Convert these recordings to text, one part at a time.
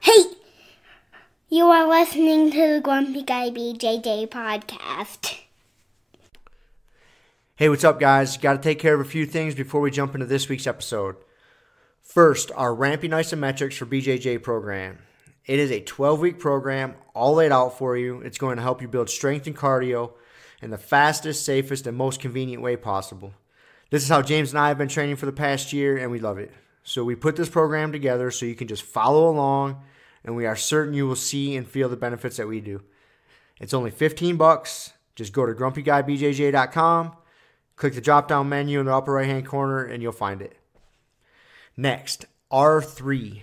Hey! You are listening to the Grumpy Guy BJJ Podcast. Hey, what's up, guys? Got to take care of a few things before we jump into this week's episode. First, our Ramping Isometrics for BJJ program. It is a 12-week program, all laid out for you. It's going to help you build strength and cardio in the fastest, safest, and most convenient way possible. This is how James and I have been training for the past year, and we love it. So we put this program together so you can just follow along, and we are certain you will see and feel the benefits that we do. It's only $15. Just go to grumpyguybjj.com, click the drop-down menu in the upper right-hand corner, and you'll find it. Next, R3.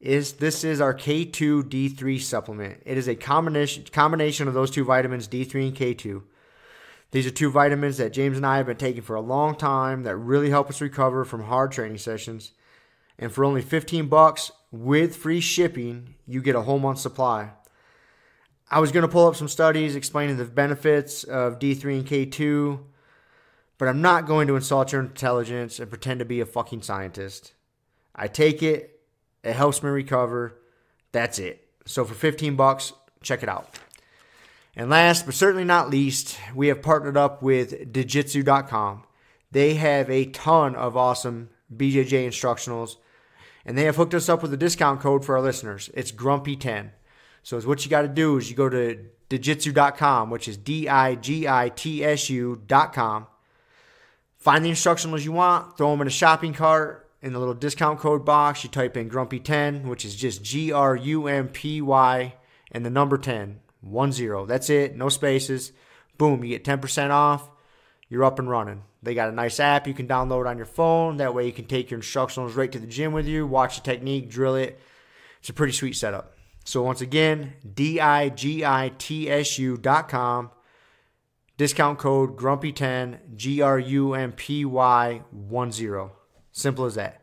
This is our K2 D3 supplement. It is a combination of those two vitamins, D3 and K2. These are two vitamins that James and I have been taking for a long time that really help us recover from hard training sessions. And for only $15 with free shipping, you get a whole month supply. I was going to pull up some studies explaining the benefits of D3 and K2, but I'm not going to insult your intelligence and pretend to be a fucking scientist. I take it. It helps me recover. That's it. So for $15, check it out. And last but certainly not least, we have partnered up with Jiu-Jitsu.com. They have a ton of awesome BJJ instructionals, and they have hooked us up with a discount code for our listeners. It's Grumpy10. So what you got to do is you go to Jiu-Jitsu.com, which is DIGITSU.com. Find the instructionals you want, throw them in a shopping cart. In the little discount code box, you type in Grumpy10, which is just GRUMPY and the number 10, 10. That's it, no spaces. Boom, you get 10% off. You're up and running. They got a nice app you can download on your phone. That way you can take your instructionals right to the gym with you, watch the technique, drill it. It's a pretty sweet setup. So once again, DIGITSU.com. Discount code Grumpy10, GRUMPY10. Simple as that.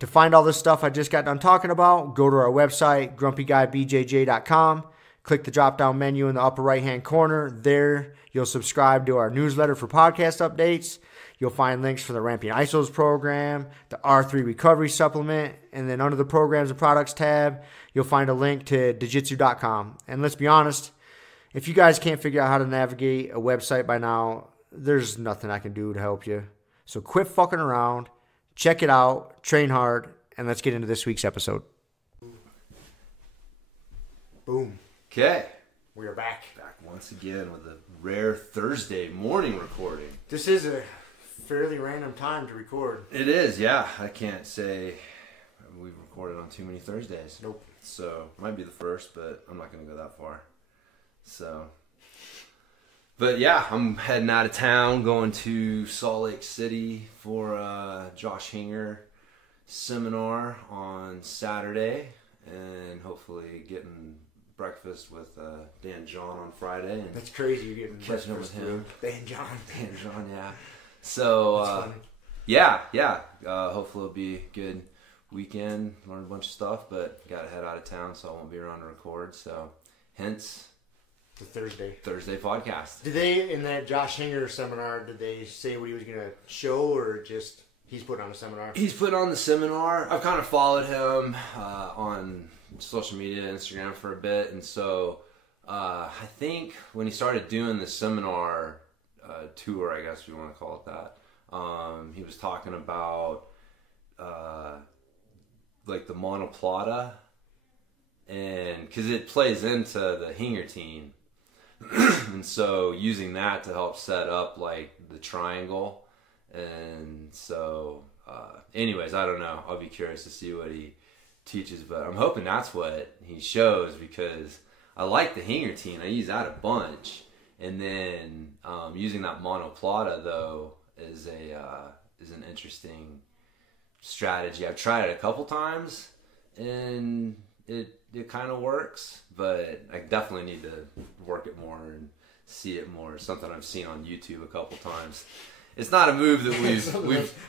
To find all this stuff I just got done talking about, go to our website, grumpyguybjj.com. Click the drop-down menu in the upper right-hand corner. There, you'll subscribe to our newsletter for podcast updates. You'll find links for the Ramping Isos program, the R3 Recovery Supplement, and then under the Programs and Products tab, you'll find a link to Jiu-Jitsu.com. And let's be honest, if you guys can't figure out how to navigate a website by now, there's nothing I can do to help you. So quit fucking around, check it out, train hard, and let's get into this week's episode. Boom. Okay. We are back. Back once again with a rare Thursday morning recording. This is a fairly random time to record. It is, yeah. I can't say we've recorded on too many Thursdays. Nope. So, might be the first, but I'm not going to go that far. So, but yeah, I'm heading out of town, going to Salt Lake City for Josh Hinger Seminar on Saturday, and hopefully getting breakfast with Dan John on Friday. And that's crazy. You're getting catching up with him. Dan John, yeah. So yeah. Hopefully it'll be a good weekend. Learn a bunch of stuff, but got to head out of town, so I won't be around to record. So hence the Thursday podcast. Did they in that Josh Hinger seminar? Did they say what he was gonna show, or just he's put on a seminar? He's put on the seminar. I've kind of followed him on social media, Instagram for a bit, and so I think when he started doing the seminar tour, I guess we want to call it that, he was talking about like the monoplata, and because it plays into the Hinger team, and so using that to help set up like the triangle, and so anyways, I don't know, I'll be curious to see what he teaches, but I'm hoping that's what he shows, because I like the Hinger team. I use that a bunch, and then using that monoplata though is an interesting strategy. I've tried it a couple times, and it kind of works, but I definitely need to work it more and see it more. It's something I've seen on YouTube a couple times. It's not a move that we've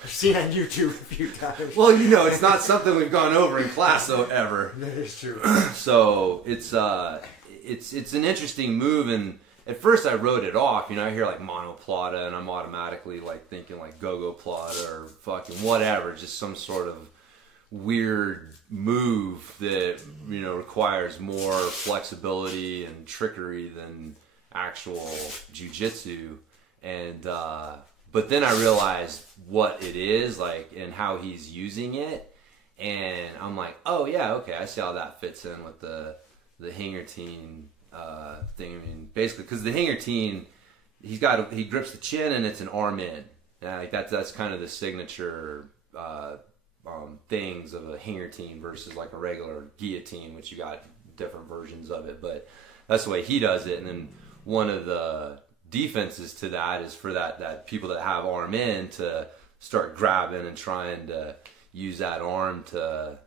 seen on YouTube a few times. Well, you know, it's not something we've gone over in class though ever. That is true. So it's an interesting move, and at first I wrote it off. You know, I hear like monoplata, and I'm automatically like thinking like go-go plata or fucking whatever, just some sort of weird move that, you know, requires more flexibility and trickery than actual jiu-jitsu. And but then I realized what it is, like, and how he's using it, and I'm like, oh yeah, okay, I see how that fits in with the Hinger thing. I mean, basically, because the Hinger, he grips the chin and it's an arm in. Like that's kind of the signature things of a Hinger versus like a regular guillotine, which you got different versions of it, but that's the way he does it. And then one of the defenses to that is for that people that have arm in to start grabbing and trying to use that arm to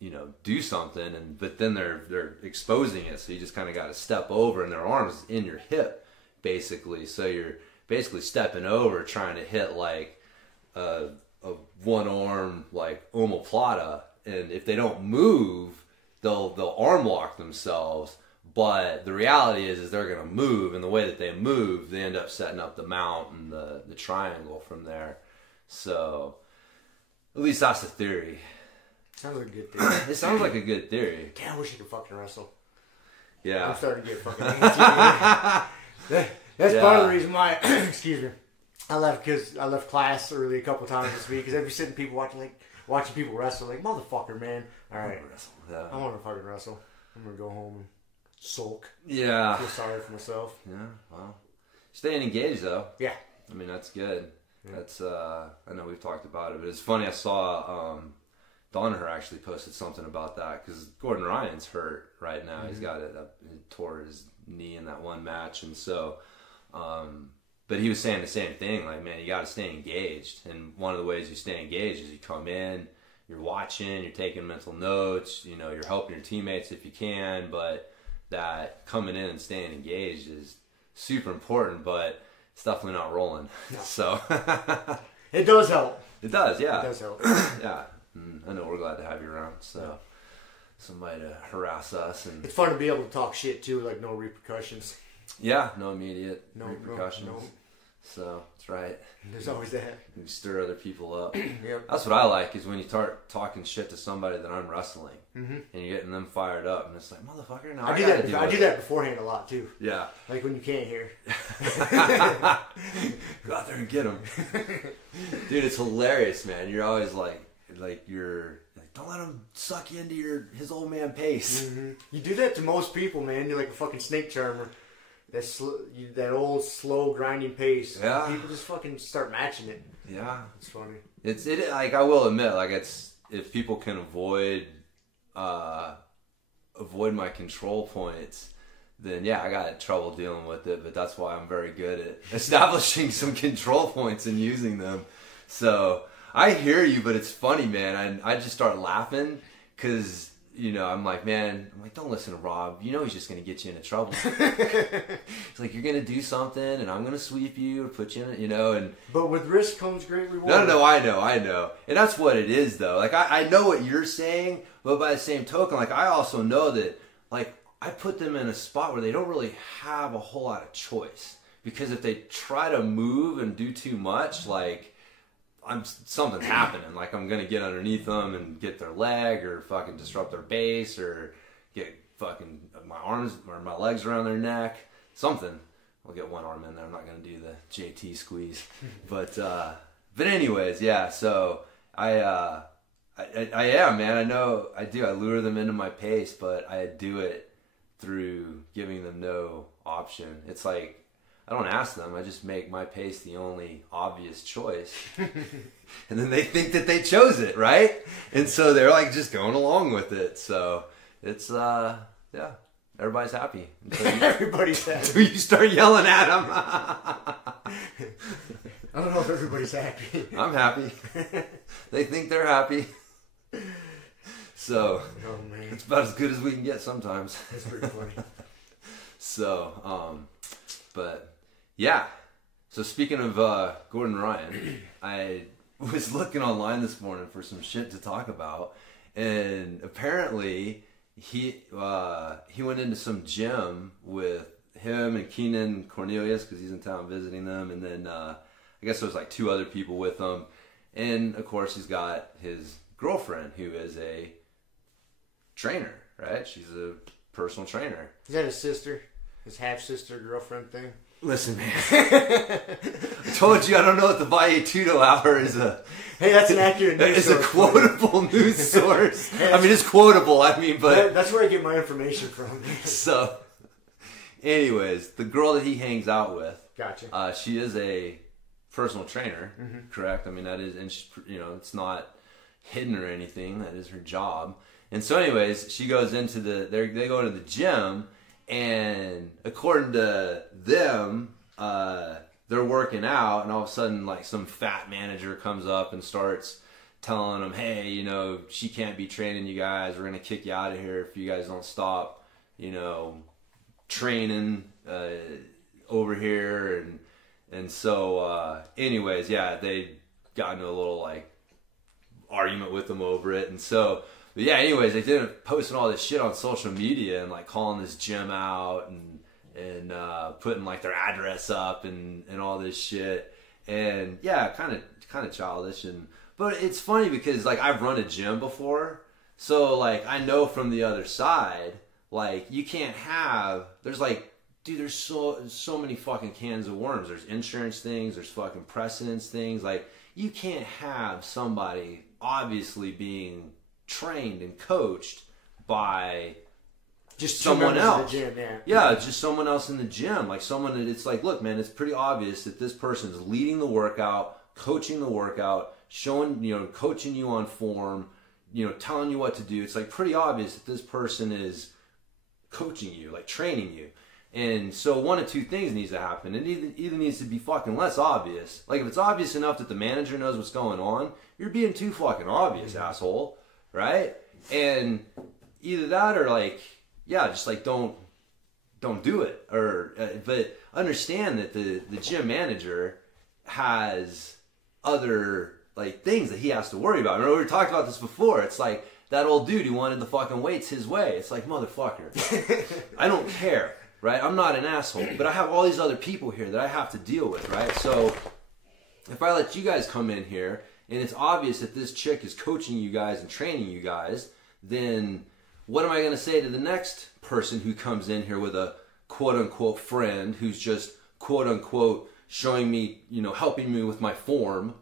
you know, do something, but then they're exposing it, so you just kind of got to step over, and their arm's in your hip basically, so you're basically stepping over trying to hit like a one arm like omoplata, and if they don't move, they'll arm lock themselves. But the reality is they're going to move, and the way that they move, they end up setting up the mount and the triangle from there. So at least that's the theory. Sounds like a good theory. It sounds like a good theory. Damn, I wish you could fucking wrestle. Yeah. I'm starting to get fucking antsy. That's part of the reason why, excuse me, I left class early a couple times this week, because I'd be sitting people watching people wrestle, like, motherfucker, man. All right, I want to fucking wrestle. I'm going to go home and sulk. Yeah. Feel sorry for myself. Yeah, well. Staying engaged, though. Yeah. I mean, that's good. Yeah. That's, I know we've talked about it, but it's funny, I saw, Donaher actually posted something about that, because Gordon Ryan's hurt right now. Mm-hmm. He's got he tore his knee in that one match, and so, but he was saying the same thing, like, man, you got to stay engaged, and one of the ways you stay engaged is you come in, you're watching, you're taking mental notes, you know, you're helping your teammates if you can, but that coming in and staying engaged is super important, but it's definitely not rolling. No. So it does help. It does, yeah. It does help. Yeah. I know we're glad to have you around, so somebody to harass us. And it's fun to be able to talk shit too, like no repercussions. Yeah, no immediate repercussions. No. So that's right. There's always that. You stir other people up. Yep. That's what I like, is when you start talking shit to somebody that I'm wrestling, mm-hmm. and you're getting them fired up, and it's like, motherfucker, now I do that beforehand a lot too. Yeah. Like when you can't hear. Go out there and get them. Dude, it's hilarious, man. You're always like you're like, don't let him suck you into his old man pace. Mm-hmm. You do that to most people, man. You're like a fucking snake charmer. That old slow grinding pace. Yeah. People just fucking start matching it. Yeah. It's funny. It like, I will admit, like, it's, if people can avoid my control points, then yeah, I got trouble dealing with it, but that's why I'm very good at establishing some control points and using them. So I hear you, but it's funny, man. I just start laughing because, you know, I'm like, don't listen to Rob. You know he's just going to get you into trouble. It's like, you're going to do something, and I'm going to sweep you or put you in it, you know. But with risk comes great reward. No, I know. And that's what it is, though. Like, I know what you're saying, but by the same token, like, I also know that, like, I put them in a spot where they don't really have a whole lot of choice. Because if they try to move and do too much, like, something's happening. Like, I'm going to get underneath them and get their leg, or fucking disrupt their base, or get fucking my arms or my legs around their neck. Something. I'll get one arm in there. I'm not going to do the JT squeeze. But anyways, yeah, so I am, man. I know I do. I lure them into my pace, but I do it through giving them no option. It's like, I don't ask them. I just make my pace the only obvious choice. And then they think that they chose it, right? And so they're like just going along with it. So it's, yeah, everybody's happy. Everybody's happy. Until you start yelling at them. I don't know if everybody's happy. I'm happy. They think they're happy. So it's about as good as we can get sometimes. That's pretty funny. So, but yeah. So speaking of Gordon Ryan, I was looking online this morning for some shit to talk about, and apparently he went into some gym with him and Keenan Cornelius, because he's in town visiting them, and then I guess there was like 2 other people with him, and of course he's got his girlfriend who is a trainer, right? She's a personal trainer. Is that his sister? His half-sister girlfriend thing? Listen, man. I told you I don't know what the Valle Tudo hour is. Hey, that's an accurate news source. It's a quotable news source. I mean, it's quotable. But that's where I get my information from. So, anyways, the girl that he hangs out with, gotcha. She is a personal trainer, correct? I mean, that is, and she, it's not hidden or anything. That is her job. And so, anyways, she goes into they go to the gym. And according to them, they're working out, and all of a sudden, like, some fat manager comes up and starts telling them, hey, she can't be training you guys. We're going to kick you out of here if you guys don't stop, training over here. And so, anyways, yeah, they got into a little, like, argument with them over it. And so... But yeah, anyways, they did posting all this shit on social media and, like, calling this gym out and putting, like, their address up and all this shit. And yeah, kind of childish. But it's funny because, like, I've run a gym before, so, like, I know from the other side, like, you can't have. There's, like, dude, there's so many fucking cans of worms. There's insurance things. There's fucking precedence things. Like, you can't have somebody obviously being trained and coached by just someone else. Gym, Just someone else in the gym. Like, someone that it's like, look, man, it's pretty obvious that this person's leading the workout, coaching the workout, showing, coaching you on form, telling you what to do. It's like pretty obvious that this person is coaching you, like training you. And so one of two things needs to happen. It either needs to be fucking less obvious. Like, if it's obvious enough that the manager knows what's going on, you're being too fucking obvious, asshole. Right? And either that or, like, yeah, just, like, don't do it. Or but understand that the gym manager has other, like, things that he has to worry about. Remember, we talked about this before. It's like that old dude who wanted the fucking weights his way. It's like, motherfucker, I don't care, right? I'm not an asshole, but I have all these other people here that I have to deal with, right? So if I let you guys come in here and it's obvious that this chick is coaching you guys and training you guys, then what am I going to say to the next person who comes in here with a quote-unquote friend who's just quote-unquote showing me, helping me with my form?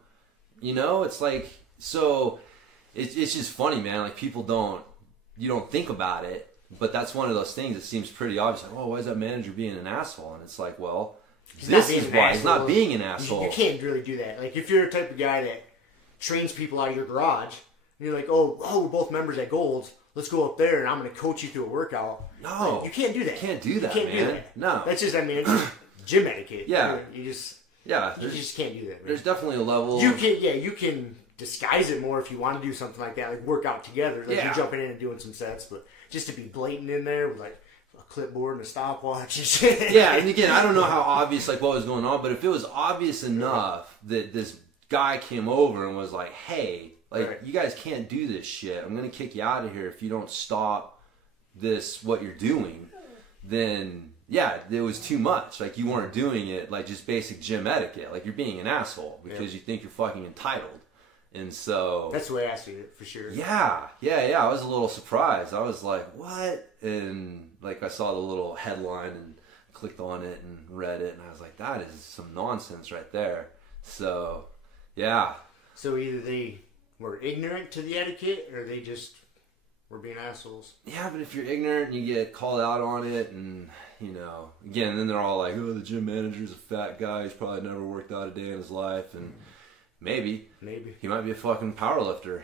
It's like, so it's just funny, man. Like, you don't think about it, but that's one of those things that seems pretty obvious. Like, oh, why is that manager being an asshole? And it's like, well, this is why he's not being an asshole. You can't really do that. Like, if you're the type of guy that trains people out of your garage, and you're like, oh, we're both members at Gold's, let's go up there and I'm going to coach you through a workout. No. Like, you can't do that. You can't do that, you can't man. do that. No. That's just, it's just gym etiquette. Yeah. You just can't do that, man. There's definitely a level. You can disguise it more if you want to do something like that, like work out together. Like, you're jumping in and doing some sets, but just to be blatant in there with, like, a clipboard and a stopwatch and shit. Yeah, and again, I don't know how obvious, like, what was going on, but if it was obvious enough that this guy came over and was like, hey, like, you guys can't do this shit. I'm going to kick you out of here if you don't stop this, what you're doing. Then, yeah, it was too much. Like, you weren't doing it, like, just basic gym etiquette. Like, you're being an asshole because you think you're fucking entitled. And so... That's the way I see it, for sure. Yeah. I was a little surprised. I was like, what? And, like, I saw the little headline and clicked on it and read it, and I was like, that is some nonsense right there. So, yeah. So either they were ignorant to the etiquette, or they just were being assholes. Yeah, but if you're ignorant and you get called out on it, and, again, then they're all like, oh, the gym manager's a fat guy, he's probably never worked out a day in his life, and maybe he might be a fucking powerlifter.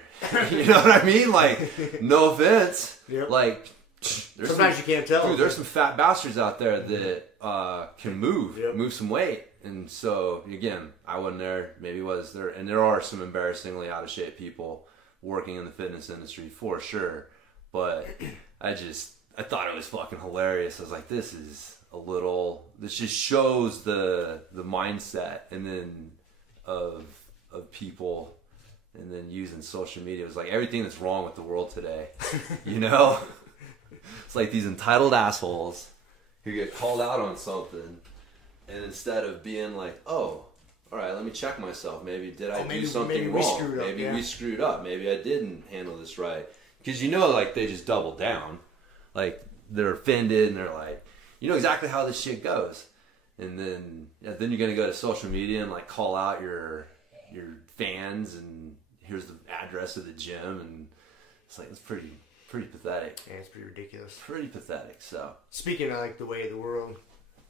You know what I mean? Like, no offense. Yep. Like, sometimes you can't tell. Dude, there's some fat bastards out there that can move some weight. And so, again, I wasn't there, maybe was there. And there are some embarrassingly out of shape people working in the fitness industry for sure. But I thought it was fucking hilarious. I was like, this just shows the mindset and then of people, and then using social media. It was like everything that's wrong with the world today. It's like these entitled assholes who get called out on something, and instead of being like, oh, all right, let me check myself. Maybe did I do maybe something we wrong? screwed up, Maybe yeah. we screwed up. Maybe I didn't handle this right. Because like they just double down. Like they're offended and they're like, you know exactly how this shit goes. And then you're gonna go to social media and like call out your fans and here's the address of the gym, and it's like it's pretty pathetic. Yeah, it's pretty ridiculous. Pretty pathetic. So speaking of like the way of the world,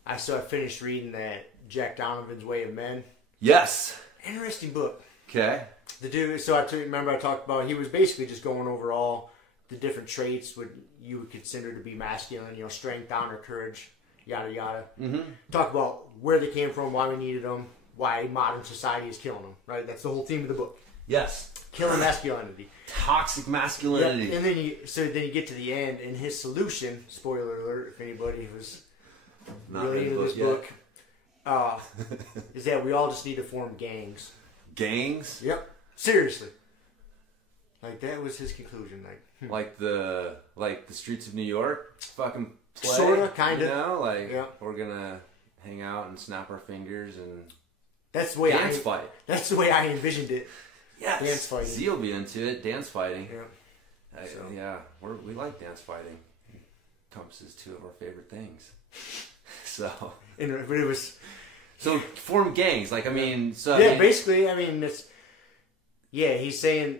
I finished reading that Jack Donovan's Way of Men. Yes. Interesting book. Okay. The dude. So remember I talked about he was basically just going over all the different traits you would consider to be masculine. You know, strength, honor, courage, yada yada. Mm-hmm. Talk about where they came from, why we needed them, why modern society is killing them. Right. That's the whole theme of the book. Yes. Killing masculinity. Toxic masculinity. Yep. And then you get to the end, and his solution, spoiler alert if anybody was Not really into this yet. book, is that we all just need to form gangs. Gangs? Yep. Seriously. Like, that was his conclusion. Like the streets of New York? Fucking play? Sorta, kinda. You know? Like, yeah. We're gonna hang out and snap our fingers and That's the way dance fight. That's the way I envisioned it. Yes. Dance fighting. Z will be into it. Dance fighting. Yeah. Yeah. We like dance fighting. It encompasses two of our favorite things. So. But it was... So, form gangs. Like, I mean... So, yeah, basically, I mean, it's... Yeah, he's saying...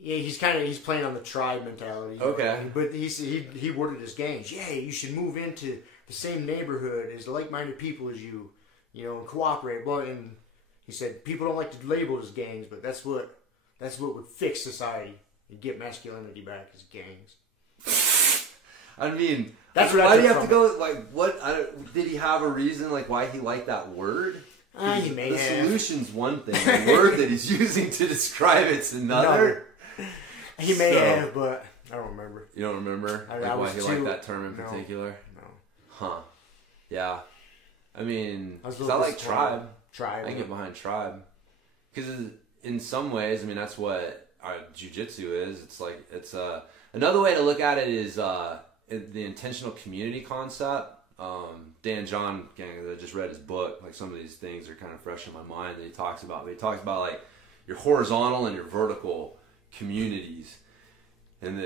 Yeah, he's playing on the tribe mentality. Okay. But he worded his gangs. Yeah, you should move into the same neighborhood as like-minded people as you, and cooperate. Well, and he said people don't like to label as gangs, but that's what would fix society and get masculinity back as gangs. I mean, that's why do you have to go? Like, what? Did he have a reason? Like, why he liked that word? He may have. The solution's one thing. The word that he's using to describe it's another. He may have, but I don't remember. You don't remember why he liked that term in particular? No. Huh. Yeah. I mean, I like tribe. I can get behind tribe. Because in some ways, I mean, that's what our jiu-jitsu is. It's like, another way to look at it is the intentional community concept. Dan John, I just read his book. Like, some of these things are kind of fresh in my mind that he talks about. But he talks about, like, your horizontal and your vertical communities. And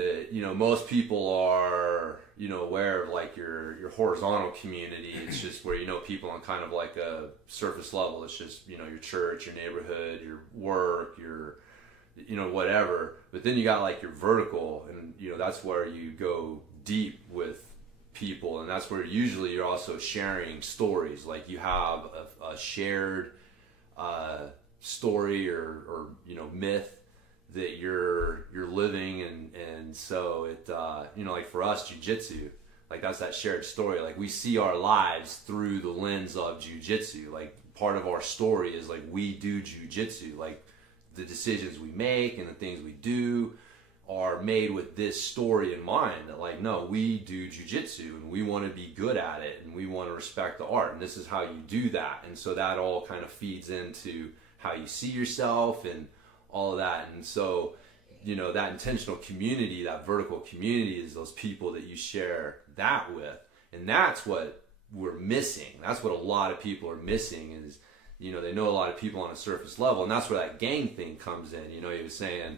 most people are, aware of like your horizontal community. It's just where people on kind of like a surface level. It's just, your church, your neighborhood, your work, your, whatever. But then you got like your vertical, and that's where you go deep with people, and that's where usually you're also sharing stories. Like you have a shared story or myth that you're living, and so it like for us jiu-jitsu, like that's that shared story. Like we see our lives through the lens of jiu-jitsu. Like part of our story is like we do jiu-jitsu. Like the decisions we make and the things we do are made with this story in mind, that like, no, we do jiu-jitsu and we want to be good at it and we want to respect the art, and this is how you do that. And so that all kind of feeds into how you see yourself and all of that. And so, that intentional community, that vertical community, is those people that you share that with. And that's what we're missing. That's what a lot of people are missing is, they know a lot of people on a surface level. And that's where that gang thing comes in. He was saying,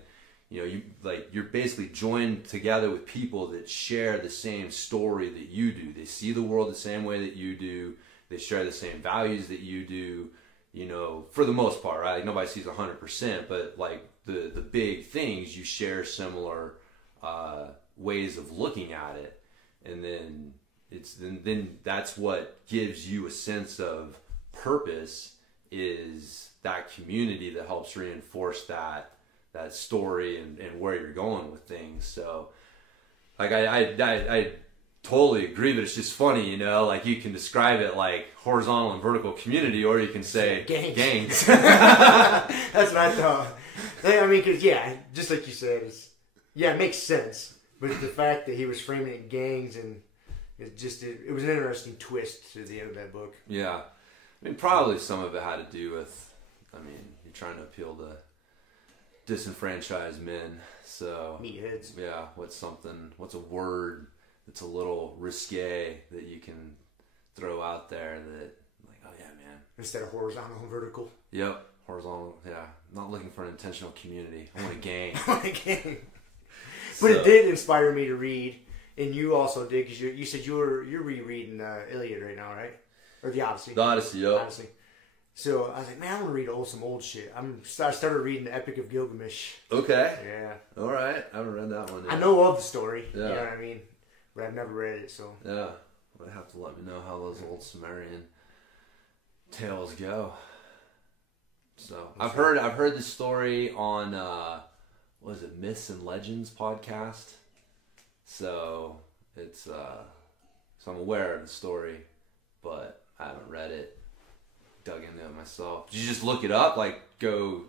you're basically joined together with people that share the same story that you do. They see the world the same way that you do. They share the same values that you do. For the most part, right? Like nobody sees 100%, but like the big things, you share similar ways of looking at it, and then then that's what gives you a sense of purpose, is that community that helps reinforce that story and where you're going with things. So, like I totally agree, but it's just funny, like you can describe it like horizontal and vertical community, or you can say gangs. That's what I thought. I mean, because just like you said, it makes sense. But the fact that he was framing it gangs, and it was an interesting twist to the end of that book. Yeah, I mean, probably some of it had to do with, you're trying to appeal to disenfranchised men. So meatheads. Yeah, what's a word that's a little risque that you can throw out there that, like, oh yeah, man, instead of horizontal and vertical. Yep, horizontal. Yeah, not looking for an intentional community. I want a gang. I want a gang. But it did inspire me to read, and you also did because you said you're rereading Iliad right now, right? Or the Odyssey. The Odyssey, yep. Odyssey. So I was like, man, I want to read some old shit. I started reading the Epic of Gilgamesh. Okay. Yeah. All right. I haven't read that one yet. I know of the story. Yeah. You know what I mean? But I've never read it, so. Yeah. But have to let me know how those old Sumerian tales go. So I've heard the story on what is it, Myths and Legends podcast. So it's so I'm aware of the story, but I haven't read it. Dug into it myself. Did you just look it up? Like go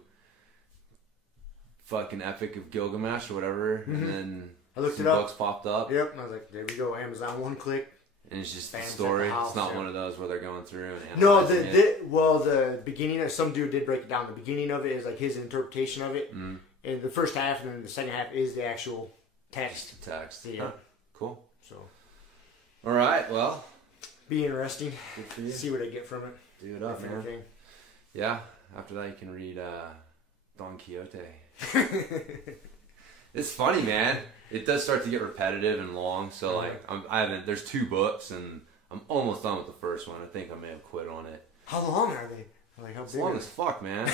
fucking Epic of Gilgamesh or whatever, and then I looked some it up. books popped up. Yep, and I was like, there we go, Amazon, one click. And it's just Bam, the story. house, It's not yeah. one of those where they're going through and No, analyzing it. the beginning of some dude did break it down. The beginning of it is like his interpretation of it, and the first half, and then the second half is the actual text. Text. Yeah. Huh. Cool. So, All right. Well, be interesting. good for you. See what I get from it. Do it up, If man. anything. Yeah. After that, you can read Don Quixote. It's funny, man. It does start to get repetitive and long. So like, there's 2 books, and I'm almost done with the first one. I think I may have quit on it. How long are they? Like how It's big? long as fuck, man.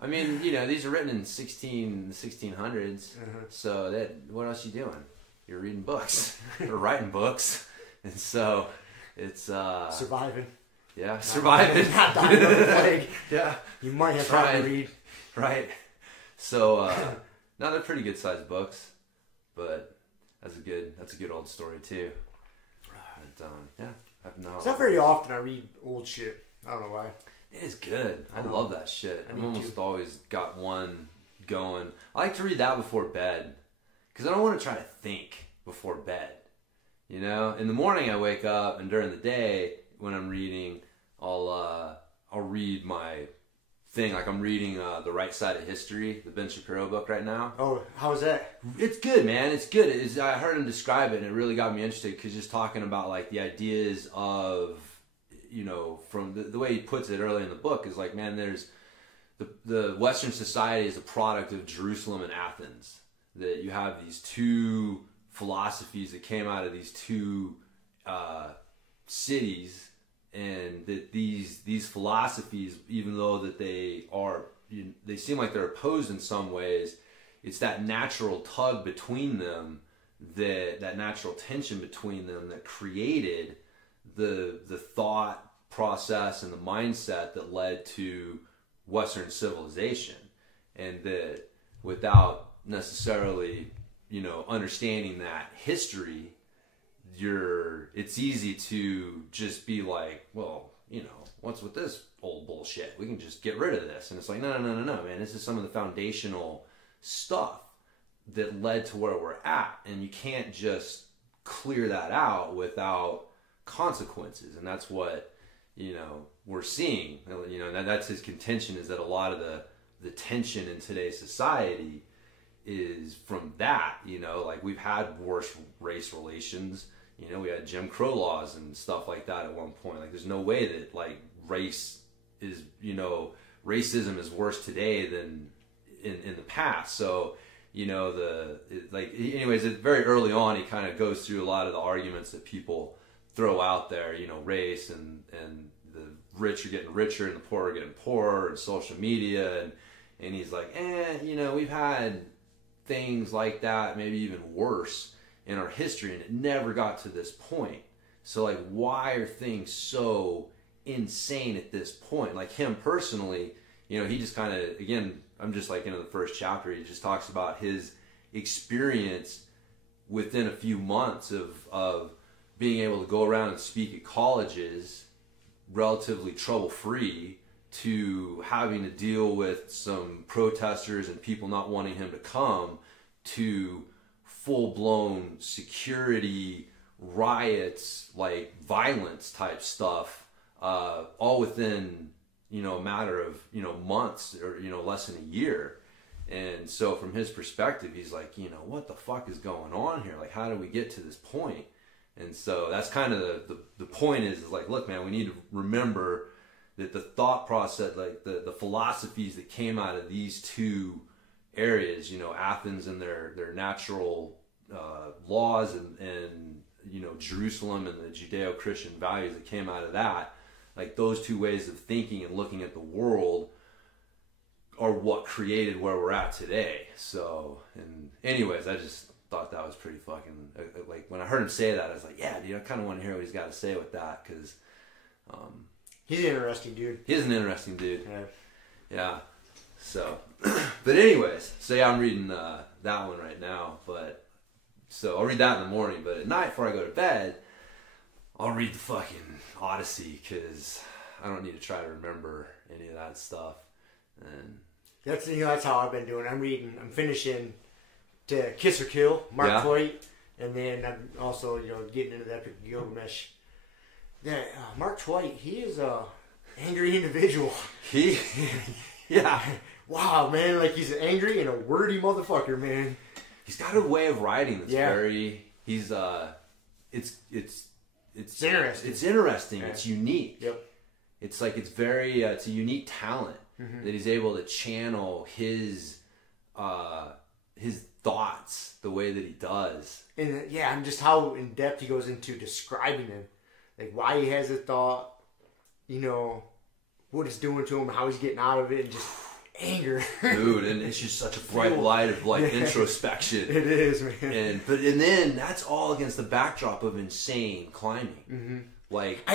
I mean, these are written in the 1600s. So what else you doing? You're reading books or writing books, and so it's Surviving. yeah, surviving. Not dying of the plague. Yeah, You might have time Trying. to read. right. So no, they're pretty good sized books, but that's a good old story too. But, yeah, It's not very often I read old shit. I don't know why. It is good. I love that shit. I I've need almost to. always got one going. I like to read that before bed because I don't want to try to think before bed. In the morning I wake up, and during the day when I'm reading, I'll read my thing. Like I'm reading The Right Side of History, the Ben Shapiro book right now. Oh, how was that? It's good, man. It's good. I heard him describe it, and it really got me interested because just talking about like the ideas of, from the way he puts it early in the book is like, man, there's the Western society is a product of Jerusalem and Athens. That you have these 2 philosophies that came out of these 2 cities, and that these philosophies, even though that they seem like they're opposed in some ways, it's that natural tug between them, that natural tension between them that created the thought process and the mindset that led to Western civilization. And that without necessarily, understanding that history, it's easy to just be like, well, what's with this old bullshit? We can just get rid of this. And it's like, no, man. This is some of the foundational stuff that led to where we're at. And you can't just clear that out without consequences. And that's what, we're seeing. That's his contention, is that a lot of the tension in today's society is from that. Like we've had worse race relations. We had Jim Crow laws and stuff like that at one point. Like there's no way that like race is, racism is worse today than in the past. So, anyways, very early on, he kind of goes through a lot of the arguments that people throw out there, race and the rich are getting richer and the poor are getting poorer, and social media. And he's like, we've had things like that, maybe even worse in our history, and it never got to this point. So like, why are things so insane at this point? Like him personally, he just kind of, again, I'm just like, the first chapter, he just talks about his experience within a few months of being able to go around and speak at colleges relatively trouble-free, to having to deal with some protesters and people not wanting him to come, to full-blown security riots, like violence type stuff, all within, a matter of, months or, less than a year. And so from his perspective, he's like, what the fuck is going on here? Like, how do we get to this point? And so that's kind of the point is like, look, man, we need to remember that the thought process, like the philosophies that came out of these two areas, Athens and their natural laws and Jerusalem and the Judeo-Christian values that came out of that, like those two ways of thinking and looking at the world are what created where we're at today. So, and anyways, I just thought that was pretty fucking, like when I heard him say that, I was like, yeah, dude, I kind of want to hear what he's got to say with that, because he's an interesting dude. He is an interesting dude. Yeah. So, but anyways, so yeah, I'm reading that one right now, but so I'll read that in the morning, but at night before I go to bed, I'll read the fucking Odyssey, because I don't need to try to remember any of that stuff. And that's how I've been doing. I'm finishing to Kiss or Kill, Mark Twain, and then I'm also getting into the Epic of Gilgamesh. Yeah, Mark Twain, he is a angry individual. Yeah. Wow, man, like he's angry and a wordy motherfucker, man. He's got a way of writing that's very. It's interesting. It's interesting. Yeah. It's unique. Yep. It's like it's a unique talent that he's able to channel his thoughts the way that he does. And just how in depth he goes into describing them, like why he has a thought, what it's doing to him, how he's getting out of it, and just anger. Dude, and it's just such a bright light of like introspection. It is, man. And then that's all against the backdrop of insane climbing. Like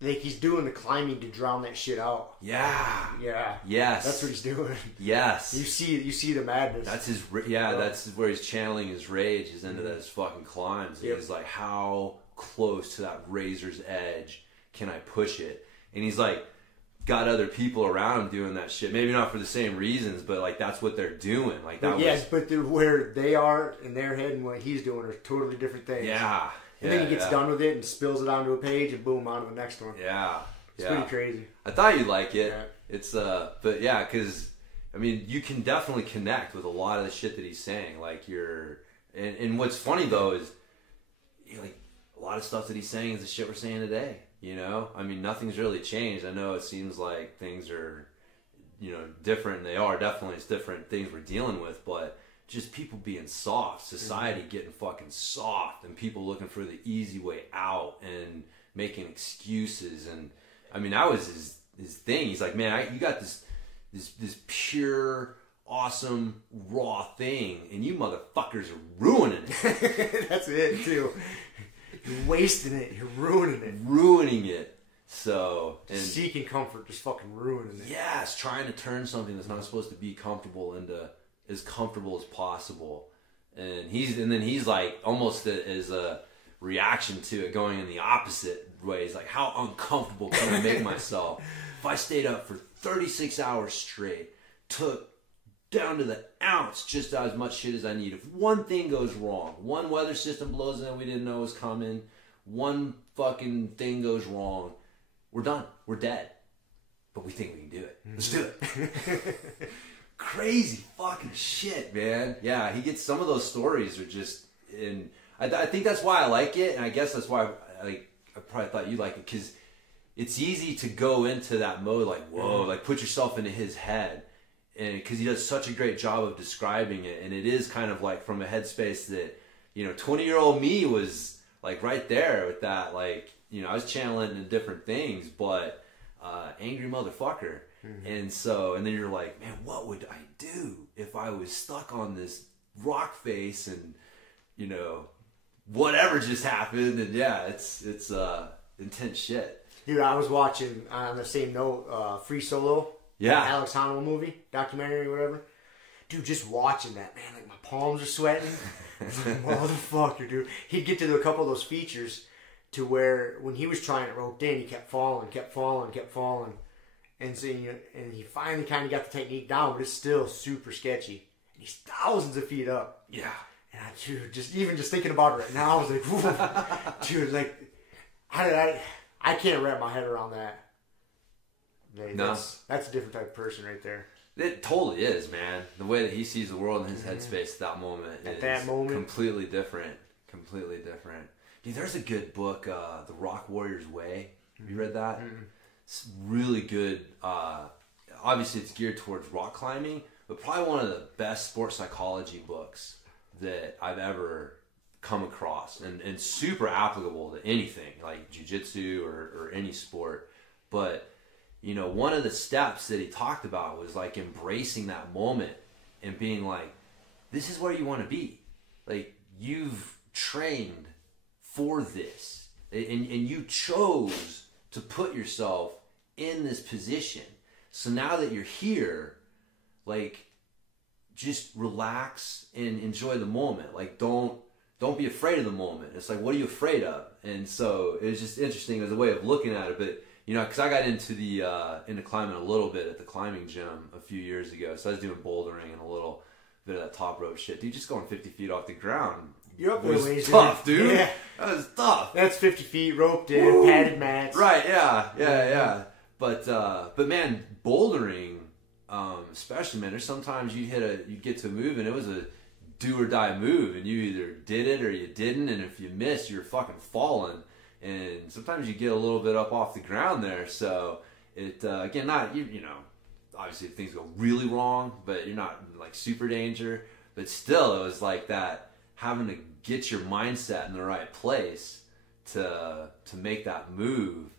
like he's doing the climbing to drown that shit out. Yeah. Yes. That's what he's doing. Yes. You see the madness. That's his. That's where he's channeling his rage. Is into those fucking climbs. Yep. He's like, how close to that razor's edge can I push it? And he's like, got other people around him doing that shit. Maybe not for the same reasons, but like that's what they're doing. Like that. But where they are in their head and what he's doing are totally different things. Yeah. And then he gets done with it and spills it onto a page and boom, on to the next one. Yeah. It's pretty crazy. I thought you'd like it. Yeah. It's but yeah, because I mean, you can definitely connect with a lot of the shit that he's saying. Like and what's funny though is, like a lot of stuff that he's saying is the shit we're saying today. I mean, nothing's really changed. I know it seems like things are, different. And they are definitely. It's different things we're dealing with, but just people being soft, society getting fucking soft, and people looking for the easy way out and making excuses. And I mean, that was his thing. He's like, man, you got this pure, awesome, raw thing, and you motherfuckers are ruining it. That's it too. You're wasting it. You're ruining it. So, and seeking comfort, just fucking ruining it. Yes, trying to turn something that's not supposed to be comfortable into as comfortable as possible. And then he's like almost as a reaction to it going in the opposite way. He's like, how uncomfortable can I make myself if I stayed up for 36 hours straight, took down to the ounce just as much shit as I need. If one thing goes wrong, one weather system blows in we didn't know was coming, one fucking thing goes wrong, we're done. We're dead. But we think we can do it. Let's do it. Crazy fucking shit, man. Yeah, he gets some of those stories are just, and I think that's why I like it, and I guess that's why I probably thought you like it, because it's easy to go into that mode, like, whoa, like put yourself into his head. And because he does such a great job of describing it, and it is kind of like from a headspace that 20-year-old me was like right there with that, like I was channeling into different things, but angry motherfucker. And then you're like, man, what would I do if I was stuck on this rock face and whatever just happened? And yeah, it's intense shit. Dude, I was watching on the same note, Free Solo. Yeah. Alex Honnold movie, documentary or whatever. Dude, just watching that, man, like my palms are sweating. Motherfucker, dude. He'd get to a couple of those features to where when he was trying it roped in, he kept falling. And so, and he finally kind of got the technique down, but it's still super sketchy. And he's thousands of feet up. Yeah. And dude, just thinking about it right now, I was like, dude, like, I can't wrap my head around that. That's a different type of person right there. It totally is, man. The way that he sees the world in his headspace at that moment is completely different. Completely different. Dude, there's a good book, The Rock Warrior's Way. Have you read that? really good. Obviously, it's geared towards rock climbing, but probably one of the best sports psychology books that I've ever come across, and super applicable to anything like jiu-jitsu or any sport. But you know, one of the steps that he talked about was like embracing that moment and being like, this is where you want to be. Like, you've trained for this, and you chose to put yourself in this position. So now that you're here, like, just relax and enjoy the moment. Like, don't be afraid of the moment. It's like, what are you afraid of? And so it was just interesting as a way of looking at it. But you know, because I got into climbing a little bit at the climbing gym a few years ago. So I was doing bouldering and a little bit of that top rope shit. Dude, just going 50 feet off the ground. You're up there ways. Tough, dude. Yeah. That was tough. That's 50 feet roped in, padded mats. Right, yeah. But man, bouldering, especially, man, there's sometimes you'd get to a move and it was a do or die move, and you either did it or you didn't, and if you missed, you're fucking falling. And sometimes you get a little bit up off the ground there. So it again, not you know, obviously if things go really wrong, but you're not in like super danger. But still, it was like that, having to get your mindset in the right place to make that move.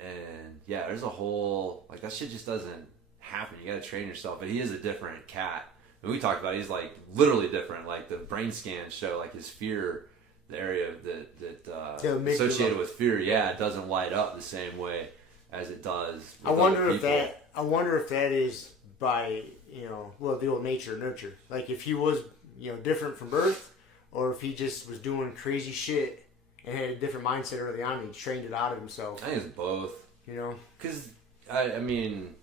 And yeah, there's a whole, like, that shit just doesn't happen. You got to train yourself. But he is a different cat. And we talked about it, he's like literally different. Like the brain scans show like his fear, the area that associated with fear, it doesn't light up the same way as it does with I wonder if that is by, you know, well, the old nature nurture. Like if he was, you know, different from birth, or if he just was doing crazy shit and had a different mindset early on and he trained it out of himself. I think it's both. You know? Because, I mean,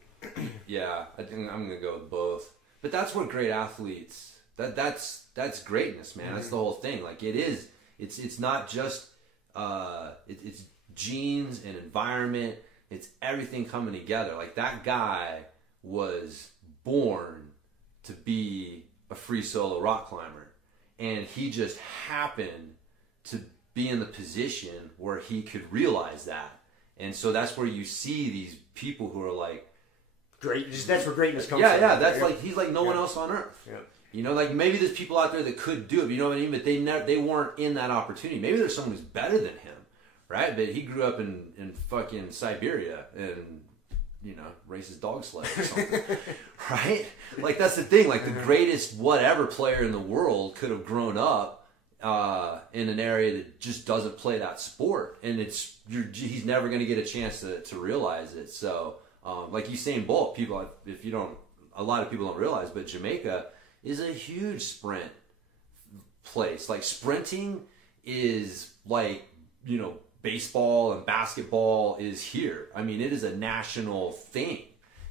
yeah, I think I'm going to go with both. But that's what great athletes, that's greatness, man. Mm-hmm. That's the whole thing. Like, it is, it's not just, it's genes and environment. It's everything coming together. Like, that guy was born to be a free solo rock climber. And he just happened to be in the position where he could realize that. And so that's where you see these people who are like, great. That's where greatness comes from. Yeah, that's like, he's like no one else on earth. Yeah. You know, like maybe there's people out there that could do it, you know what I mean? But they weren't in that opportunity. Maybe there's someone who's better than him, right? But he grew up in fucking Siberia and, you know, races dog sled or something, right? Like, that's the thing. Like, the greatest whatever player in the world could have grown up in an area that just doesn't play that sport, and he's never going to get a chance to realize it. So, like Usain Bolt, a lot of people don't realize, but Jamaica is a huge sprint place. Like, sprinting is like, you know, baseball and basketball is here. I mean, it is a national thing.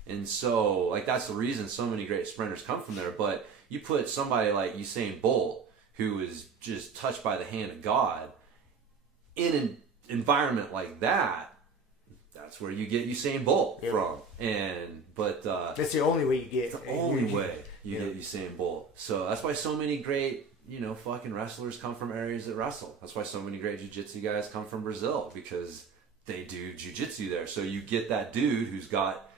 And so, like, that's the reason so many great sprinters come from there. But you put somebody like Usain Bolt, who is just touched by the hand of God, in an environment like that, that's where you get Usain Bolt from. But that's the only way you get. It's the only way you get Usain Bolt. So that's why so many great, you know, fucking wrestlers come from areas that wrestle. That's why so many great jiu-jitsu guys come from Brazil, because they do jiu-jitsu there. So you get that dude who's got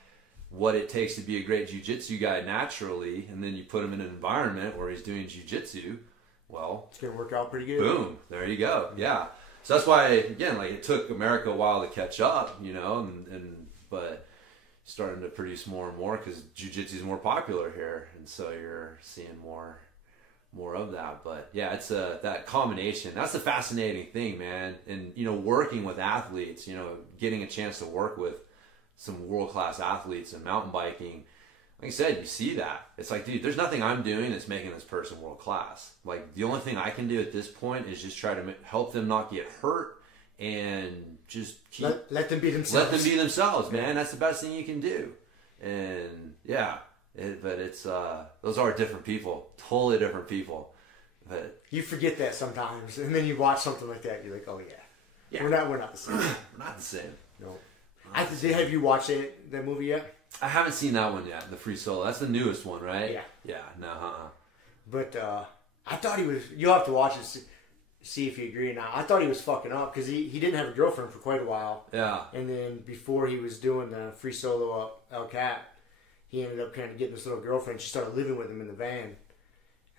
what it takes to be a great jiu-jitsu guy naturally, and then you put him in an environment where he's doing jiu-jitsu. Well, it's gonna work out pretty good. Boom, there you go. Yeah. So that's why, again, like, it took America a while to catch up, you know, but starting to produce more and more because jiu-jitsu is more popular here, and so you're seeing more of that. But yeah, it's that combination. That's the fascinating thing, man. And, you know, working with athletes, you know, getting a chance to work with some world-class athletes in mountain biking. Like I said, you see that. It's like, dude, there's nothing I'm doing that's making this person world-class. Like, the only thing I can do at this point is just try to help them not get hurt and just keep... Let them be themselves. Let them be themselves, man. That's the best thing you can do. And, yeah, but it's... those are different people. Totally different people. But you forget that sometimes, and then you watch something like that, you're like, oh, yeah. We're not the same. We're not the same. No. Have you watched that movie yet? I haven't seen that one yet, the Free Solo. That's the newest one, right? Yeah. Yeah, no, But I thought he was... You'll have to watch it. see if you agree or not. I thought he was fucking up because he didn't have a girlfriend for quite a while. Yeah. And then before he was doing the free solo up El Cap, he ended up kind of getting this little girlfriend. She started living with him in the van. And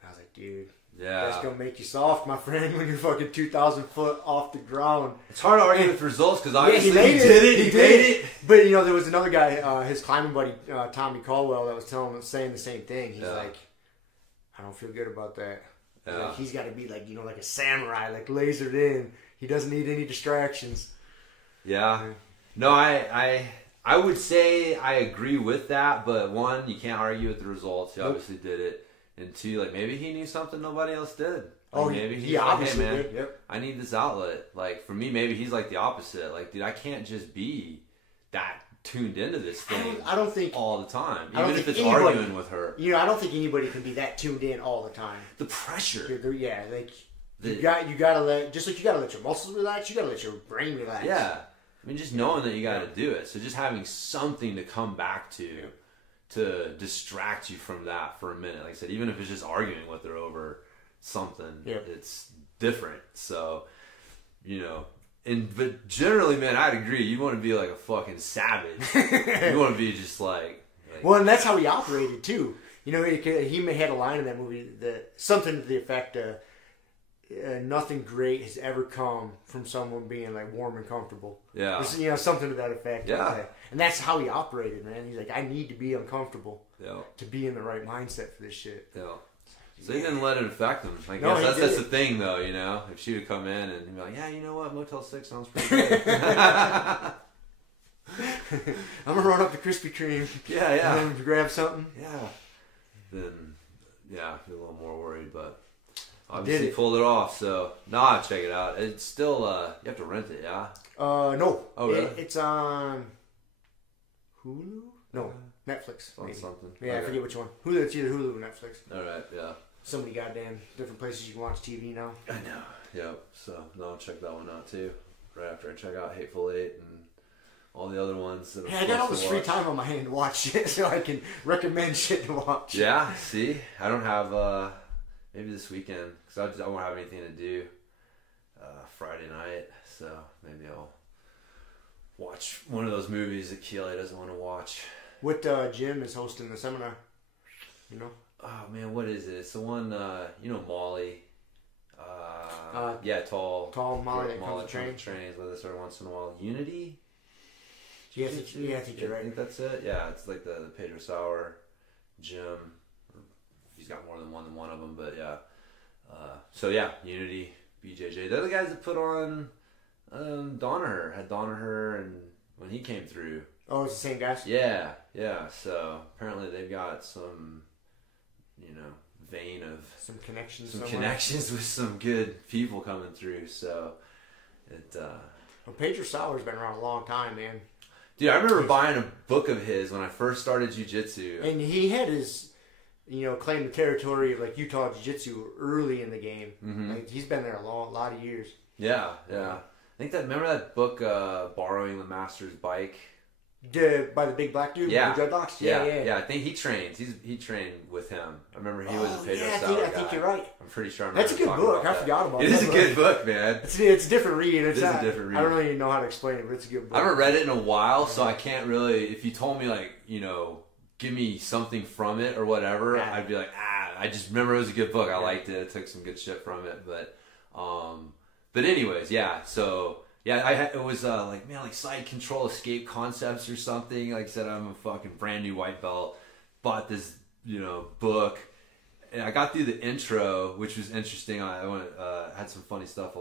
I was like, dude, that's going to make you soft, my friend, when you're fucking 2,000 foot off the ground. It's hard to argue with results because obviously he made it. He made it. But, there was another guy, his climbing buddy, Tommy Caldwell, that was saying the same thing. He's like, I don't feel good about that. Yeah. Like, he's got to be like, like a samurai, like lasered in. He doesn't need any distractions. Yeah. No, I would say I agree with that, but one, you can't argue with the results. He obviously did it. And two, like maybe he knew something nobody else did. Like, maybe he's like, obviously hey man, did. Yep. I need this outlet. Like for me, maybe he's like the opposite. Like, dude, I can't just be that tuned into this thing. I don't think all the time, even if it's arguing with her. I don't think anybody can be that tuned in all the time. The pressure. Like you gotta let, just like you gotta let your muscles relax, you gotta let your brain relax. Yeah, I mean, just knowing that you gotta do it. So just having something to come back to distract you from that for a minute. Like I said, even if it's just arguing with her over something, it's different. So, but generally, man, I'd agree. You want to be like a fucking savage. You want to be just like well, and that's how he operated too. He had a line in that movie that something to the effect of nothing great has ever come from someone being like warm and comfortable. Yeah, something to that effect. Yeah, and that's how he operated, man. He's like, I need to be uncomfortable. Yeah, to be in the right mindset for this shit. Yeah. So he didn't let it affect him. I guess that's the thing, though. If she would come in and be like, "Yeah, you know what, Motel 6 sounds pretty good." I'm gonna run up to Krispy Kreme. Yeah. Grab something. Yeah. Then, I'd be a little more worried, but obviously pulled it off. So, check it out. It's still you have to rent it, yeah. No. Oh, really? It's on Hulu. No. Netflix. On something. Yeah, okay. I forget which one. Hulu. It's either Hulu or Netflix. All right. Yeah. So many goddamn different places you can watch TV now. I know. Yep. So I'll check that one out too. Right after I check out Hateful Eight and all the other ones. That I got all this free time on my hand to watch shit, so I can recommend shit to watch. Yeah. See, I don't have maybe this weekend because I won't have anything to do Friday night, so maybe I'll watch one of those movies that Keely doesn't want to watch. What gym is hosting the seminar? Oh man, what is it? It's the one, Molly. Tall Molly that Molly comes to trains with us every once in a while. Unity? Yeah, I think you're right. I think that's it. Yeah, it's like the Pedro Sauer gym. He's got more than one of them, but yeah. Unity, BJJ. They're the guys that put on Donaher. Had Donaher and when he came through. Oh, it's the same guys? Yeah. So apparently they've got some, vein of some connections. Some connections with some good people coming through. So it. Well, Pedro Sauer's been around a long time, man. Dude, I remember buying a book of his when I first started jiu-jitsu. And he had his, claim the territory of like Utah Jiu-Jitsu early in the game. Mm-hmm. Like, he's been there a lot of years. Yeah. I think remember that book, Borrowing the Master's Bike? By the big black dude with the dreadlocks? Yeah. I think he trains. He trained with him. I remember he was a Pedro Sauer guy. I think you're right. I'm pretty sure. That's a good book. I forgot about it. It is a good book, man. It's a different read. It's a different read. I don't really know how to explain it, but it's a good book. I haven't read it in a while, so I can't really. If you told me give me something from it or whatever, I'd be like, I just remember it was a good book. I liked it. I took some good shit from it, but anyways, yeah. So. Yeah, it was like side control escape concepts or something. Like I said, I'm a fucking brand new white belt. Bought this, book, and I got through the intro, which was interesting. I had some funny stuff,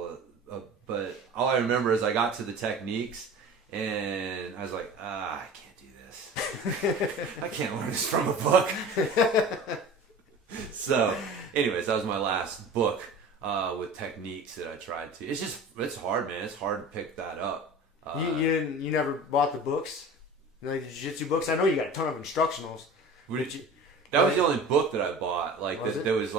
but all I remember is I got to the techniques, and I was like, I can't do this. I can't learn this from a book. So, anyways, that was my last book. With techniques that I tried to. It's hard, man. It's hard to pick that up. You never bought the books? Like the jiu-jitsu books? I know you got a ton of instructionals. That was the only book that I bought. There was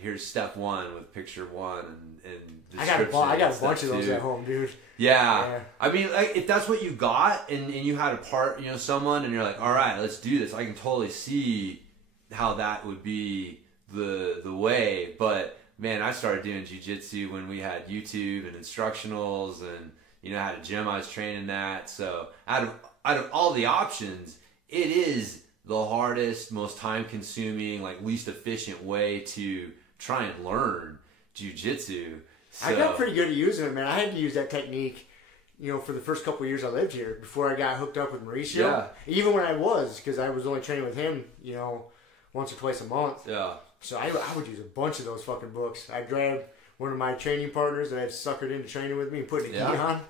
here's step 1 with picture 1 and description. I got a bunch of those at home, dude. Yeah. I mean, if that's what you got and you had a part, someone, and you're like, all right, let's do this. I can totally see how that would be the way, but man, I started doing jiu-jitsu when we had YouTube and instructionals, and you know, I had a gym I was training at. So out of all the options, it is the hardest, most time-consuming, like least efficient way to try and learn jiu-jitsu. So, I got pretty good at using it, man. I had to use that technique, you know, for the first couple of years I lived here before I got hooked up with Mauricio. Yeah. Even when I was, because I was only training with him, you know, once or twice a month. Yeah. So I would use a bunch of those fucking books. I'd grab one of my training partners that I'd suckered into training with me and putting a gi on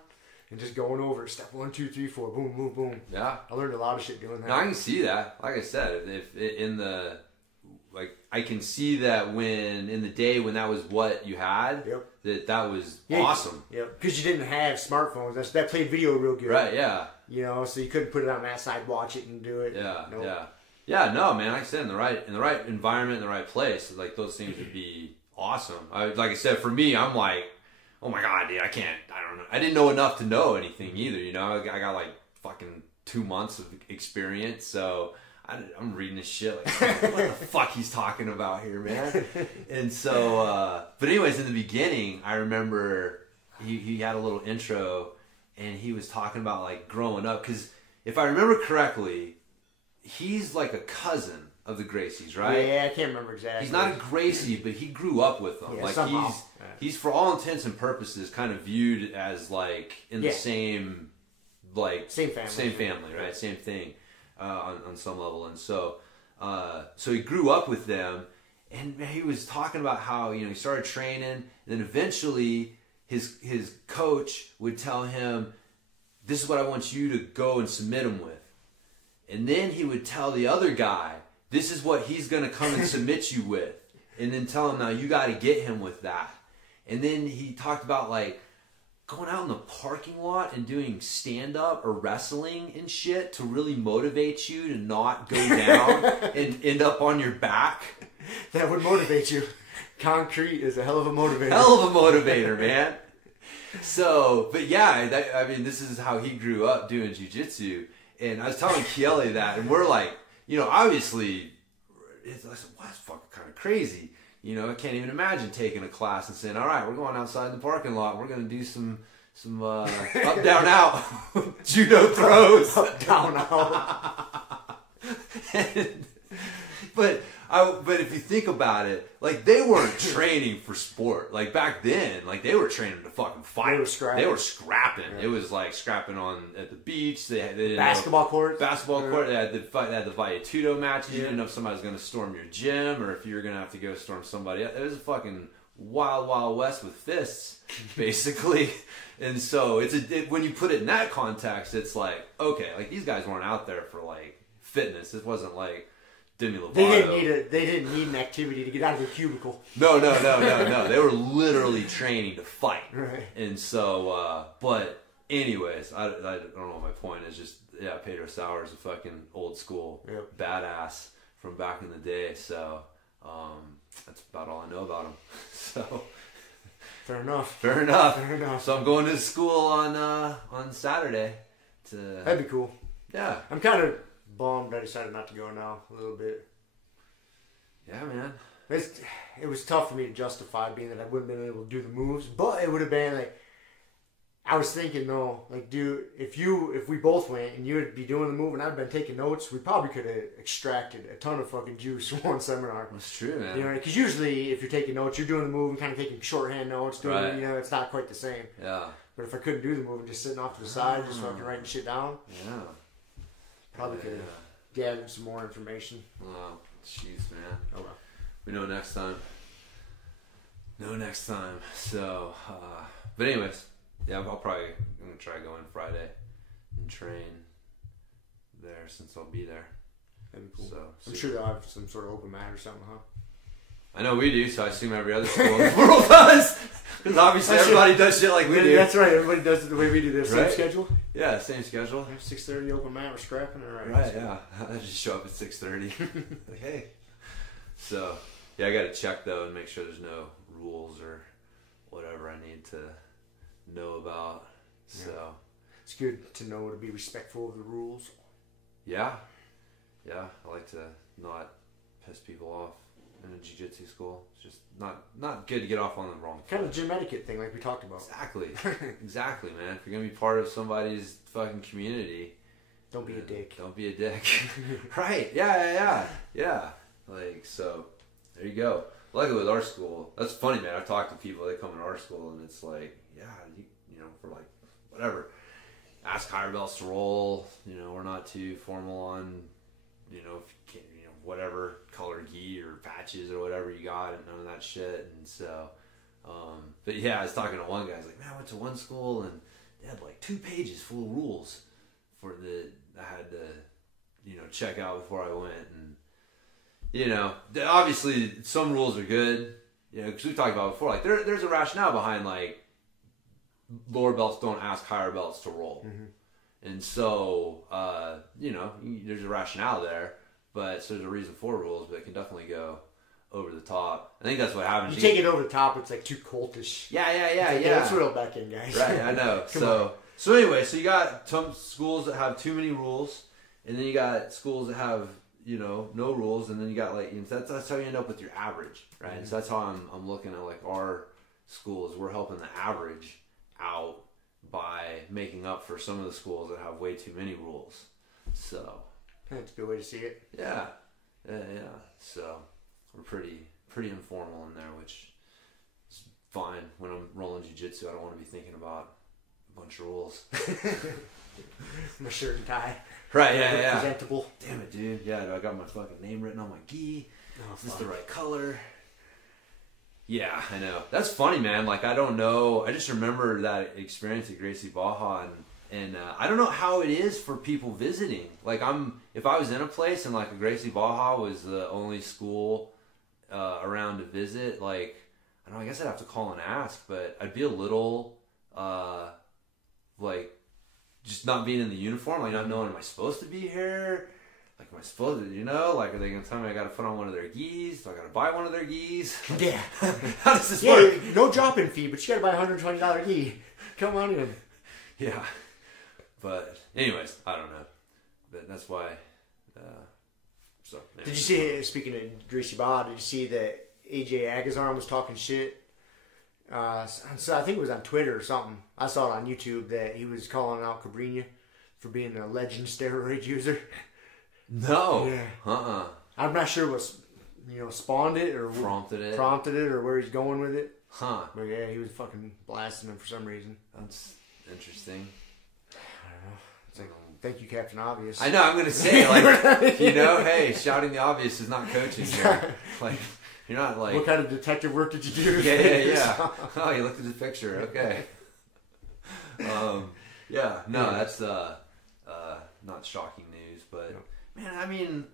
and just going over it. Step 1, 2, 3, 4, boom, boom, boom. Yeah. I learned a lot of shit doing that. No, I can see that. Like I said, I can see that when in the day when that was what you had, that was awesome. Yeah, because you didn't have smartphones. That played video real good. Right, yeah. You know, so you couldn't put it on that side, watch it, and do it. Yeah, nope. yeah. Yeah, no, man, like I said, in the right environment, in the right place, like those things would be awesome. Like I said, for me, I'm like, oh my God, dude, I don't know. I didn't know enough to know anything either, you know? I got like fucking 2 months of experience, so I'm reading this shit like, what the fuck he's talking about here, man? And so, but anyways, in the beginning, I remember he had a little intro, and he was talking about like growing up, because if I remember correctly, he's like a cousin of the Gracies, right? Yeah, I can't remember exactly. He's not a Gracie, but he grew up with them. Yeah, like somehow. he's for all intents and purposes kind of viewed as like in the same same family, right? Same thing on some level. And so so he grew up with them, and he was talking about how, you know, he started training, and then eventually his coach would tell him, "This is what I want you to go and submit him with." And then he would tell the other guy, "This is what he's going to come and submit you with." And then tell him, "Now you got to get him with that." And then he talked about like going out in the parking lot and doing stand-up or wrestling and shit to really motivate you to not go down and end up on your back. That would motivate you. Concrete is a hell of a motivator. Hell of a motivator, man. So, but yeah, I mean, this is how he grew up doing jiu-jitsu. And I was telling Kiele that, and we're like, you know, obviously, I said, well, that's fucking kind of crazy. You know, I can't even imagine taking a class and saying, all right, we're going outside the parking lot. We're going to do some up, down, out judo throws. Up, down, out. But if you think about it, like, they weren't training for sport. Like, back then, like, they were training to fucking fight. They were scrapping. Yeah. It was like scrapping at the beach. They didn't basketball court. They had the Vaiatudo matches. You didn't know if somebody was going to storm your gym or if you were going to have to go storm somebody else. It was a fucking wild, wild west with fists, basically. And so when you put it in that context, it's like, okay, like, these guys weren't out there for like fitness. It wasn't like Demi Lovato. They didn't need an activity to get out of their cubicle. No. They were literally training to fight. Right. And so, but anyways, I don't know what my point is. Just, yeah, Pedro Sauer's a fucking old school badass from back in the day. So, that's about all I know about him. So, Fair enough. So I'm going to school on Saturday. That'd be cool. Yeah. I'm kind of bummed I decided not to go now a little bit. Yeah, man. It was tough for me to justify being that I wouldn't have been able to do the moves, but it would have been like, I was thinking though, like, dude, if we both went and you would be doing the move and I'd been taking notes, we probably could have extracted a ton of fucking juice from one seminar. That's true, man. You know, because usually if you're taking notes, you're doing the move and kind of taking shorthand notes, Right. You know, it's not quite the same. Yeah. But if I couldn't do the move and just sitting off to the side, just fucking writing shit down, Yeah. probably could have gathered some more information. Oh, jeez, man. Oh well. We know next time. So, but anyways, yeah, I'm gonna try going Friday and train there since I'll be there. That'd be cool. So, I'm sure they'll have some sort of open mat or something, huh? I know we do, so I assume every other school in the world does. Because obviously everybody does shit like we do. That's right, everybody does it the way we do this. Right? Same schedule? Yeah, same schedule. 6:30 open mat, we're scrapping, alright. Right, yeah. I just show up at 6:30. Like, hey. So, yeah, I gotta check though and make sure there's no rules or whatever I need to know about. So, it's good to know to be respectful of the rules. yeah. I like to not piss people off in a jiu-jitsu school. It's just not good to get off on the wrong foot. Kind of gym etiquette thing like we talked about. Exactly, man. If you're going to be part of somebody's fucking community, don't be a dick. Don't be a dick. Right. Yeah. Like, so, there you go. Luckily with our school, that's funny, man. I've talked to people, they come in our school, and it's like, yeah, you know, for like, whatever. Ask higher belts to roll. You know, we're not too formal on, you know, if you can't, you know, whatever color gi or patches or whatever you got, and none of that shit. And so, but yeah, I was talking to one guy. He's like, man, I went to one school and they had like 2 pages full of rules I had to, you know, check out before I went. And you know, obviously some rules are good, you know, because we've talked about it before. Like there's a rationale behind like lower belts don't ask higher belts to roll, and so you know, there's a rationale there. But so there's a reason for rules, but it can definitely go over the top. I think that's what happens. You take it over the top, it's like too cultish. Yeah. Let's reel back in, guys. Right, I know. So anyway, so you got some schools that have too many rules, and then you got schools that have, you know, no rules, and then you got like, you know, that's how you end up with your average, right? And so that's how I'm looking at like our schools. We're helping the average out by making up for some of the schools that have way too many rules. So that's a good way to see it. Yeah. So we're pretty informal in there, which is fine. When I'm rolling jiu-jitsu, I don't want to be thinking about a bunch of rules. My shirt and tie. Right, yeah. Presentable. Damn it, dude. Yeah, I got my fucking name written on my gi. Is this the right color? Yeah, I know. That's funny, man. Like, I don't know. I just remember that experience at Gracie Baja, and I don't know how it is for people visiting. Like, if I was in a place and like a Gracie Baja was the only school around to visit, like, I don't know, I guess I'd have to call and ask, but I'd be a little like, just not being in the uniform, like not knowing, am I supposed to be here? Like, am I supposed to, you know, like, are they going to tell me I got to put on one of their gis? Do I got to buy one of their gis? Yeah. How does this work? No drop-in fee, but you got to buy a $120 gi. Come on in. Yeah. But anyways, I don't know. But that's why, so. Anyway. Did you see, speaking of Gracie Baja, did you see that AJ Agazarm was talking shit? So I think it was on Twitter or something. I saw it on YouTube that he was calling out Cabrinha for being a legend steroid user. No. Yeah. I'm not sure what, you know, spawned it or prompted it or where he's going with it. Huh. But yeah, he was fucking blasting him for some reason. That's interesting. I don't know. It's like, thank you, Captain Obvious. I know, I'm going to say, like, you know, hey, shouting the obvious is not coaching here. Like, you're not like... What kind of detective work did you do? Yeah. Oh, you looked at the picture. Okay. Yeah, no, that's not shocking news, but... Man, I mean,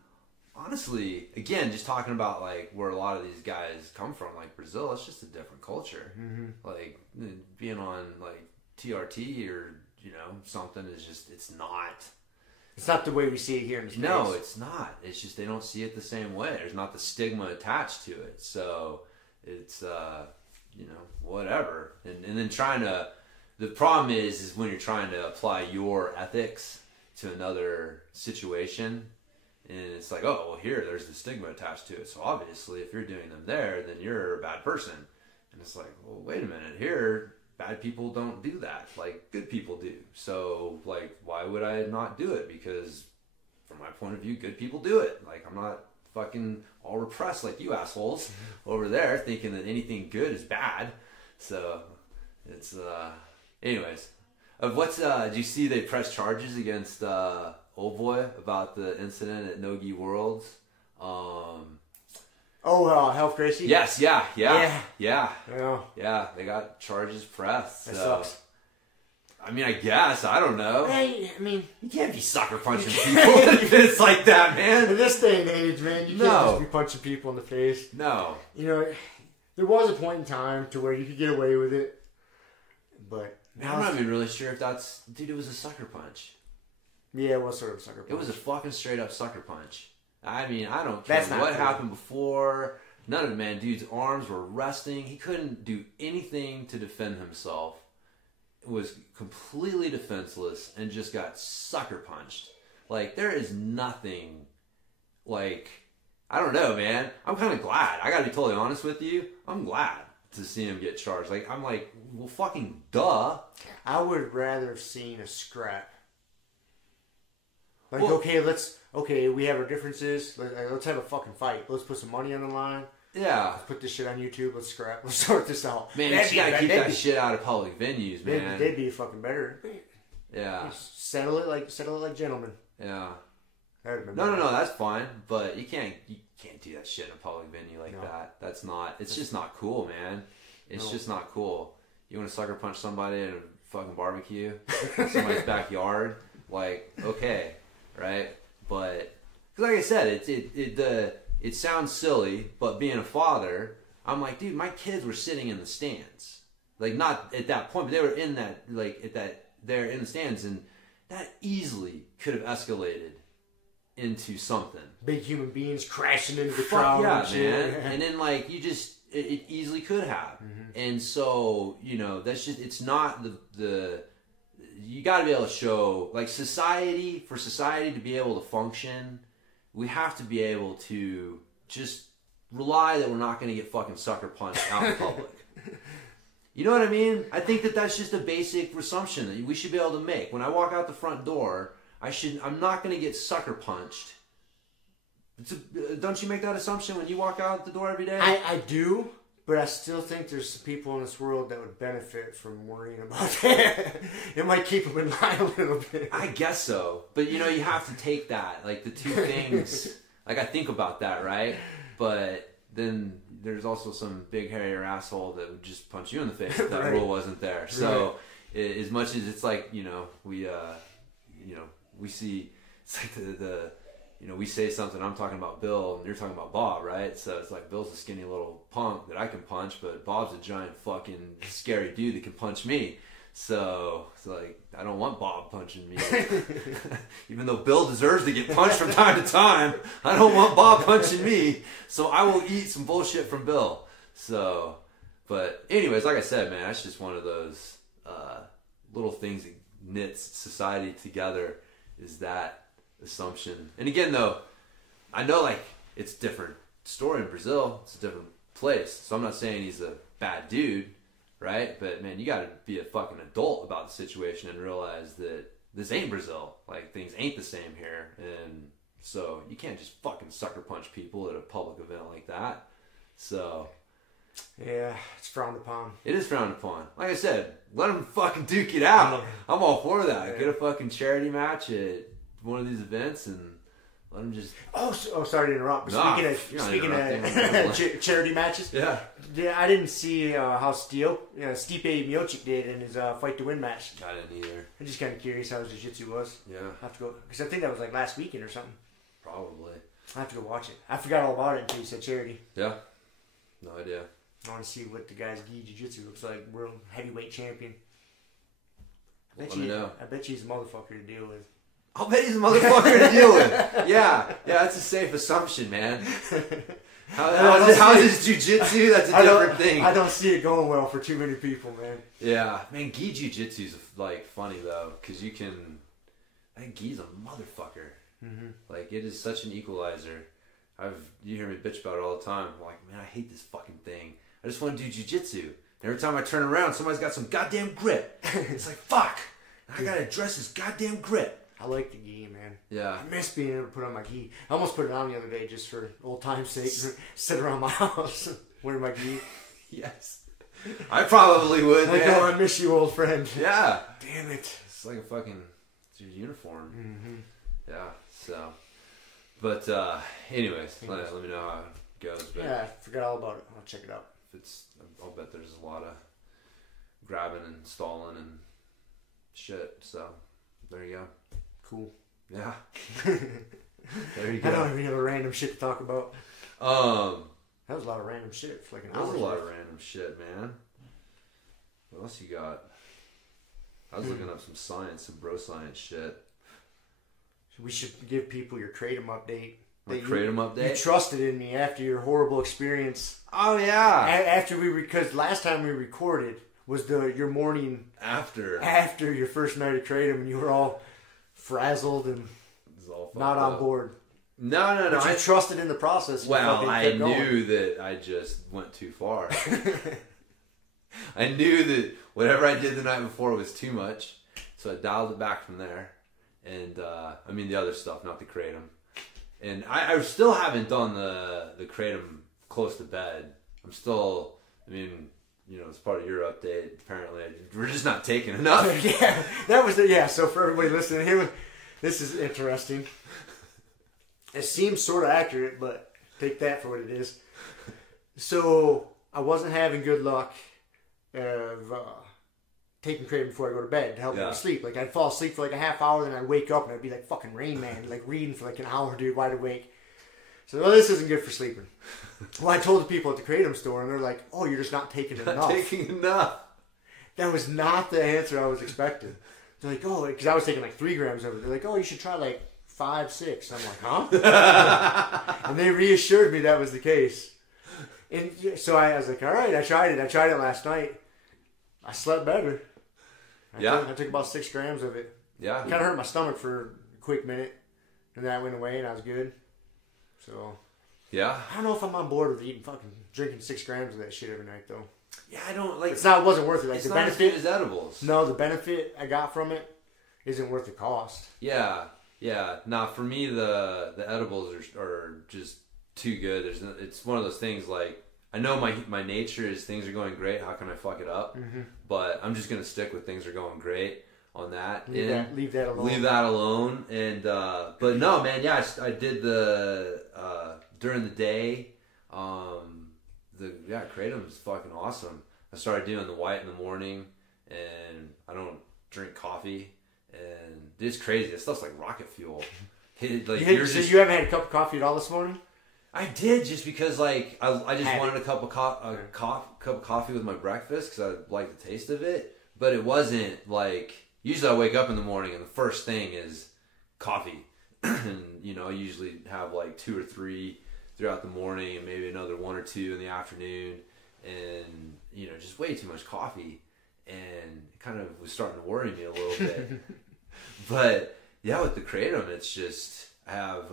honestly, again, just talking about like where a lot of these guys come from, like Brazil, it's just a different culture. Like being on like TRT or, you know, something is just, it's not the way we see it here in the States. No, it's not. It's just they don't see it the same way. There's not the stigma attached to it. So it's, you know, whatever. And then the problem is when you're trying to apply your ethics to another situation, and it's like, oh, well, there's the stigma attached to it, so obviously if you're doing them there, then you're a bad person. And it's like, well, wait a minute, here bad people don't do that, like good people do. So like, why would I not do it? Because from my point of view, good people do it. Like, I'm not fucking all repressed like you assholes over there thinking that anything good is bad. So it's anyways. Did you see they pressed charges against Old Boy about the incident at No-Gi Worlds? Health Gracie? Yes, yeah. Yeah, they got charges pressed. That sucks. I mean, I guess. I don't know. Hey, I mean, you can't be sucker punching people if it's like that, man. In this day and age, man, you can't just be punching people in the face. No. You know, there was a point in time to where you could get away with it, but... I'm not even really sure if that's... Dude, it was a sucker punch. Yeah, it was sort of a sucker punch. It was a fucking straight up sucker punch. I mean, I don't care what happened before. None of it, man. Dude's arms were resting. He couldn't do anything to defend himself. It was completely defenseless and just got sucker punched. Like, there is nothing, like, I don't know, man. I'm kind of glad. I got to be totally honest with you. I'm glad to see him get charged. Like, I'm like, well, fucking duh. I would rather have seen a scrap. Like, Well, okay, we have our differences. Let's have a fucking fight. Let's put some money on the line. Yeah. Let's put this shit on YouTube. Let's scrap. Let's sort this out. Man, you gotta keep that shit out of public venues, man. They'd be fucking better. Yeah. Settle it like gentlemen. Yeah. No, That's fine, but you can't do that shit in a public venue like that. That's not. It's just not cool, man. It's just not cool. You want to sucker punch somebody at a fucking barbecue, in somebody's backyard, like, okay, right? But cause like I said, it sounds silly, but being a father, I'm like, dude, my kids were sitting in the stands, like not at that point, but they were in that, like they're in the stands, and that easily could have escalated into something. Big human beings crashing into the Fuck crowd. yeah, and shit. man. And then like it easily could have. And so, that's just, it's not the you got to be able to show, like, for society to be able to function, we have to be able to just rely that we're not going to get fucking sucker punched out in public. You know what I mean? I think that's just a basic assumption that we should be able to make. When I walk out the front door, I'm not going to get sucker punched. Don't you make that assumption when you walk out the door every day? I do, but I still think there's some people in this world that would benefit from worrying about that. It might keep them in line a little bit. I guess so. But, you have to take that. Like, the two things, like, I think about that, right? But then there's also some big hairy asshole that would just punch you in the face if that Right. rule wasn't there. So, as much as it's like, we see, it's like we say something, I'm talking about Bill, and you're talking about Bob, right? So it's like, Bill's a skinny little punk that I can punch, but Bob's a giant fucking scary dude that can punch me. So it's like, I don't want Bob punching me. Even though Bill deserves to get punched from time to time, I don't want Bob punching me. So I will eat some bullshit from Bill. So, but anyways, like I said, man, that's just one of those little things that knits society together, is that assumption. And again, though, I know, like, it's a different story in Brazil. It's a different place. So I'm not saying he's a bad dude, right? But, man, you got to be a fucking adult about the situation and realize that this ain't Brazil. Like, things ain't the same here. And so you can't just fucking sucker punch people at a public event like that. So... yeah, it's frowned upon. It is frowned upon. Like I said, let them fucking duke it out. I'm all for that. Yeah. Get a fucking charity match at one of these events and let them just... Oh, sorry to interrupt. But speaking of charity matches, yeah, I didn't see how Stipe Miocic did in his fight to win match. I didn't either. I'm just kind of curious how his jiu-jitsu was. Yeah, I have to go, because I think that was like last weekend or something. probably. I have to go watch it. I forgot all about it until you said charity. Yeah, no idea. I want to see what the guy's gi jiu-jitsu looks like. World heavyweight champion. Let me know. I bet he's a motherfucker to deal with. I'll bet he's a motherfucker to deal with. Yeah, that's a safe assumption, man. How's his jiu-jitsu? That's a different thing. I don't see it going well for too many people, man. Yeah, man, gi jiu-jitsu's like funny though, because you can... I think gi's a motherfucker. Mm-hmm. Like, it is such an equalizer. You hear me bitch about it all the time. I'm like, man, I hate this fucking thing. I just want to do jiu-jitsu. Every time I turn around, somebody's got some goddamn grip. It's like, fuck. I gotta address this goddamn grip. I like the gi, man. Yeah. I miss being able to put on my gi. I almost put it on the other day just for old time's sake. Sit around my house wearing my gi. Yes. I probably would, Like, man. oh, I miss you, old friend. Yeah. Damn it. It's like a fucking... It's your uniform. Mm-hmm. Yeah, so... But, anyways, let me know how it goes. But Yeah, I forgot all about it. I'll check it out. I'll bet there's a lot of grabbing and stalling and shit. So, there you go. Cool. Yeah. There you go. I don't even have a random shit to talk about. That was a lot of random shit for like an That hour. was a lot of random shit, man. What else you got? I was looking up some bro science shit. We should give people your Kratom update. My Kratom update? You trusted in me after your horrible experience. Oh, yeah. Because last time we recorded was your morning After your first night of Kratom, and you were all frazzled and It was all fucked not on up. board. No. But you trusted in the process. Well, I knew that I just went too far. I knew that whatever I did the night before was too much, so I dialed it back from there. And I mean the other stuff, not the kratom. And I still haven't done the kratom close to bed. I'm still, I mean, you know, it's part of your update. Apparently, we're just not taking enough. Yeah, that was so for everybody listening, this is interesting. It seems sort of accurate, but take that for what it is. So I wasn't having good luck of taking kratom before I go to bed to help me sleep. Like, I'd fall asleep for like a half hour, then I'd wake up and I'd be like fucking Rain Man, like reading for like an hour, dude, wide awake. So, well, this isn't good for sleeping. Well, I told the people at the kratom store, and they're like, "Oh, you're just not taking enough." Not taking enough. That was not the answer I was expecting. They're like, "Oh," because I was taking like 3 grams of it. They're like, "Oh, you should try like 5, 6." I'm like, "Huh?" And they reassured me that was the case. And so I was like, "All right, I tried it. I tried it last night. I slept better." I took about 6 grams of it. Yeah. It kind of hurt my stomach for a quick minute, and then I went away, and I was good. So, yeah. I don't know if I'm on board with drinking 6 grams of that shit every night, though. Yeah, I don't like. It wasn't worth it. Like, it's the not benefit as good as edibles. No, the benefit I got from it isn't worth the cost. Yeah. Nah, for me, the edibles are just too good. It's one of those things like, I know my nature is things are going great. How can I fuck it up? Mm-hmm. But I'm just gonna stick with things are going great on that. Leave that alone. Leave that alone. And but no, man. Yeah, I did the during the day. Kratom is fucking awesome. I started doing the white in the morning, and I don't drink coffee, and it's crazy. That stuff's like rocket fuel. You haven't had a cup of coffee at all this morning? I did, just because like I just wanted a cup of coffee with my breakfast because I like the taste of it. But it wasn't like, usually I wake up in the morning and the first thing is coffee, and I usually have like 2 or 3 throughout the morning and maybe another 1 or 2 in the afternoon, and just way too much coffee, and it kind of was starting to worry me a little bit. But yeah, with the kratom, it's just I have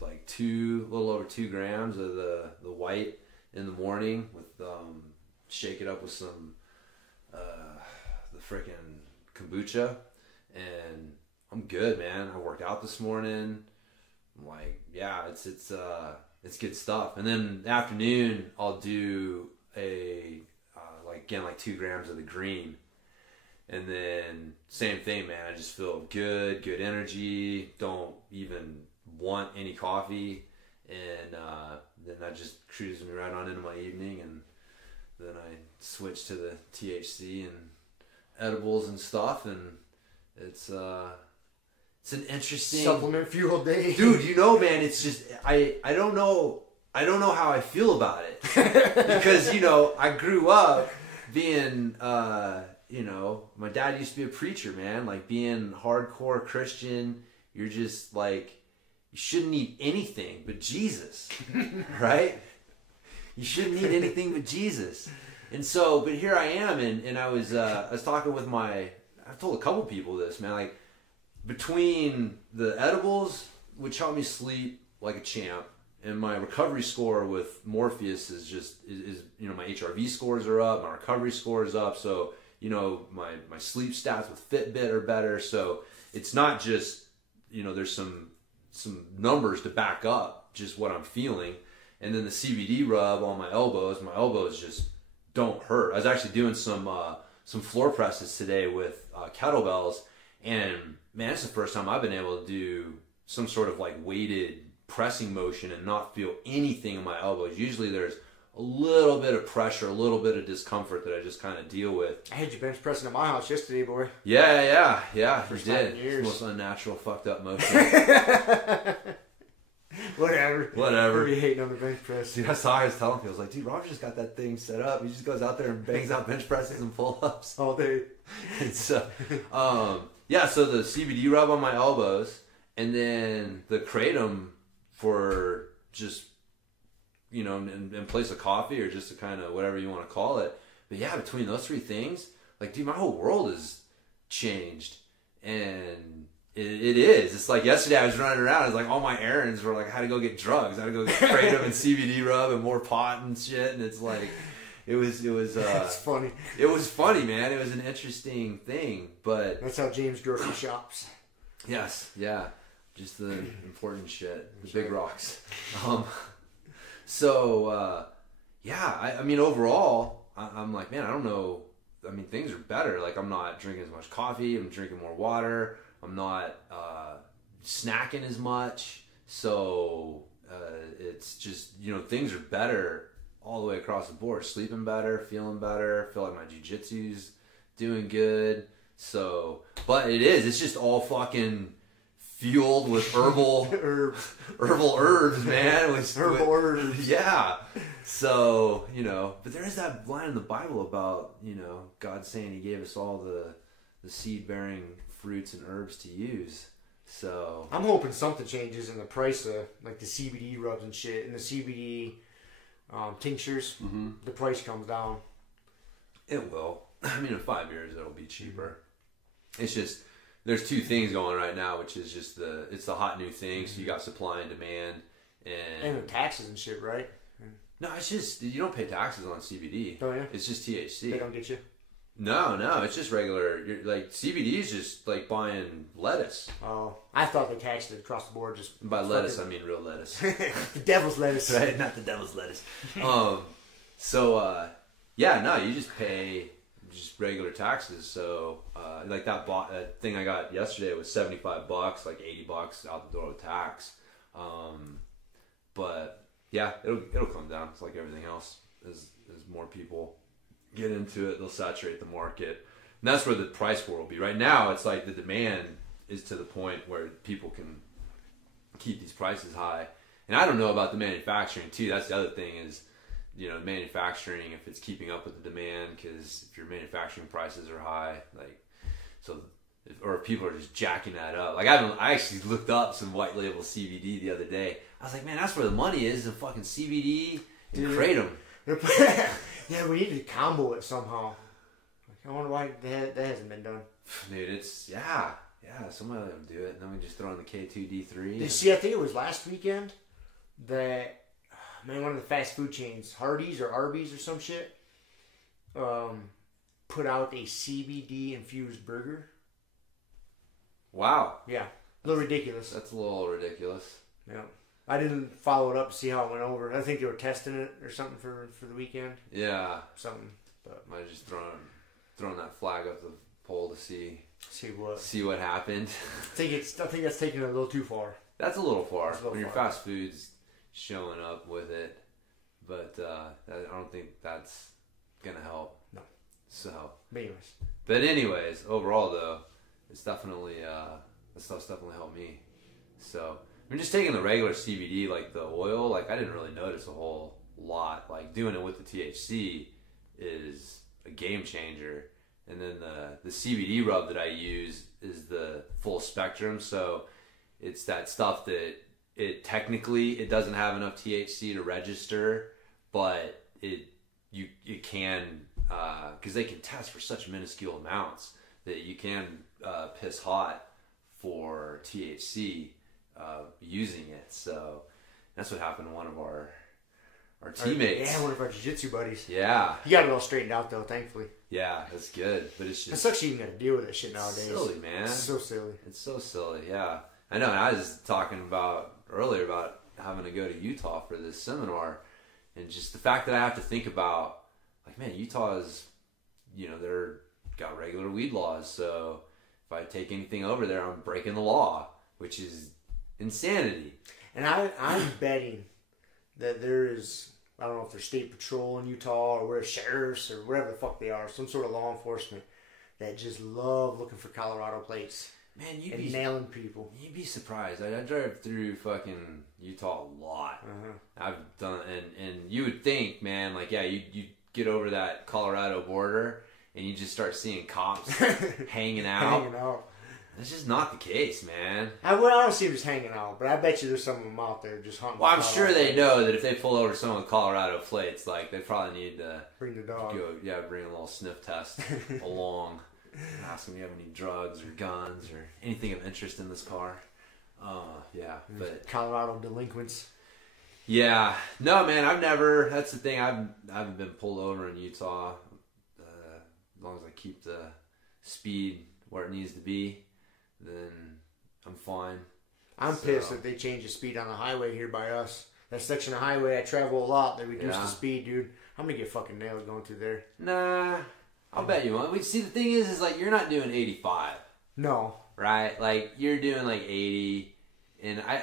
like a little over 2 grams of the white in the morning with shake it up with some the frickin' kombucha, and I'm good, man. I worked out this morning. I'm like, yeah, it's good stuff. And then in the afternoon, I'll do like 2 grams of the green. And then same thing, man. I just feel good energy. Don't even want any coffee, and then that just cruises me right on into my evening, and then I switch to the THC and edibles and stuff, and it's an interesting supplement fuel day, dude. Man, it's just I don't know how I feel about it because I grew up being my dad used to be a preacher, man. Like, being hardcore Christian, you're just like, you shouldn't eat anything but Jesus, right? You shouldn't eat anything but Jesus. And so, but here I am, and I was talking with I've told a couple people this, man, like, between the edibles, which help me sleep like a champ, and my recovery score with Morpheus is my HRV scores are up, my recovery score is up, so my sleep stats with Fitbit are better. So it's not just there's some numbers to back up just what I'm feeling. And then the CBD rub on my elbows just don't hurt. I was actually doing some floor presses today with kettlebells, and man, it's the first time I've been able to do some sort of like weighted pressing motion and not feel anything in my elbows. Usually there's a little bit of pressure, a little bit of discomfort that I just kind of deal with. I had you bench pressing at my house yesterday, boy. Yeah. First You time did. in years. It's the most unnatural, fucked up motion. Whatever. Whatever. Be hating on the bench press. Dude, I was telling people, I was like, dude, Roger just got that thing set up. He just goes out there and bangs out bench presses and pull-ups all day. And so, so the CBD rub on my elbows, and then the kratom for just, in place of coffee, or just to kind of whatever you want to call it. But yeah, between those 3 things, like, dude, my whole world has changed. And It is. It's like yesterday I was running around. It was like all my errands were like I had to go get drugs. I had to go get kratom and CBD rub and more pot and shit. And it's like it was. It's funny. It was funny, man. It was an interesting thing, but that's how James grocery shops. Yes, yeah, just the important shit, the big rocks. Yeah. I mean, overall, I'm like, man, I don't know. I mean, things are better. Like, I'm not drinking as much coffee. I'm drinking more water. I'm not snacking as much. So it's just, things are better all the way across the board. Sleeping better, feeling better. Feel like my jiu-jitsu's doing good. So, but it's just all fucking fueled with herbal herbs, man. Herbal herbs. Yeah. So, but there is that line in the Bible about, God saying he gave us all the seed-bearing fruits and herbs to use. So I'm hoping something changes in the price of like the CBD rubs and shit and the CBD tinctures. Mm-hmm. The price comes down. It will. I mean, in 5 years it'll be cheaper. It's just there's two things going right now, which is just it's the hot new thing. So you got supply and demand, and the taxes and shit, right? No, it's just you don't pay taxes on CBD. Oh yeah, it's just THC. They don't get you. No, it's just regular. You're like CBD is just like buying lettuce. Oh, I thought they taxed it across the board. Just by lettuce, I mean real lettuce. The devil's lettuce, right? Not the devil's lettuce. Yeah, no, you just pay just regular taxes. So like that thing I got yesterday was $75, like $80 out the door with tax. But yeah, it'll come down. It's like everything else. As more people get into it, they'll saturate the market, and that's where the price war will be. Right now, it's like the demand is to the point where people can keep these prices high. And I don't know about the manufacturing too. That's the other thing is, manufacturing, if it's keeping up with the demand, because if your manufacturing prices are high, or if people are just jacking that up. Like I actually looked up some white label CBD the other day. I was like, man, that's where the money is in fucking CBD and kratom. Yeah, we need to combo it somehow. I wonder why that hasn't been done. Dude, it's somebody let them do it, and then we just throw in the K2D3. You see, I think it was last weekend that one of the fast food chains, Hardee's or Arby's or some shit, put out a CBD infused burger. Wow. Yeah. A little ridiculous. That's a little ridiculous. Yeah. I didn't follow it up to see how it went over. I think they were testing it or something for the weekend. Yeah. Something. But might have just thrown that flag up the pole to see what happened. I think that's taking it a little too far. That's a little far. When your fast food's showing up with it. But I don't think that's gonna help. No. So anyways, overall though, it's definitely that stuff's definitely helped me. So I'm just taking the regular CBD, like the oil. Like I didn't really notice a whole lot. Like doing it with the THC is a game changer. And then the CBD rub that I use is the full spectrum. So it's that stuff that it doesn't have enough THC to register, but it can because they can test for such minuscule amounts that you can piss hot for THC using it. So that's what happened to one of our teammates. One of our jiu-jitsu buddies. Yeah. He got it all straightened out though, thankfully. Yeah, that's good. But it's just... It sucks you even got to deal with that shit nowadays. Silly, man. It's so silly. It's so silly, yeah. I know, and I was talking earlier about having to go to Utah for this seminar, and just the fact that I have to think about, like, man, Utah is, they're got regular weed laws, so if I take anything over there, I'm breaking the law, which is insanity. And I'm betting that there is, I don't know if there's state patrol in Utah or we're sheriffs or whatever the fuck they are, some sort of law enforcement that just love looking for Colorado plates. Man, nailing people. You'd be surprised. I drive through fucking Utah a lot. Uh-huh. I've done, and you would think, man, like, yeah, you get over that Colorado border and you just start seeing cops hanging out. That's just not the case, man. I don't see them just hanging out, but I bet you there's some of them out there just hunting. Well, I'm sure they know that if they pull over someone with Colorado plates, like, they probably need to bring the dog. Bring a little sniff test along. Ask them if you have any drugs or guns or anything of interest in this car. Yeah, but Colorado delinquents. Yeah, no, man, I've never. That's the thing. I haven't been pulled over in Utah. As long as I keep the speed where it needs to be, then I'm fine. I'm pissed that they changed the speed on the highway here by us. That section of highway I travel a lot. They reduced the speed, dude. I'm gonna get fucking nailed going through there. Nah, I'll bet you won't. See, the thing is like you're not doing 85. No. Right? Like you're doing like 80, and I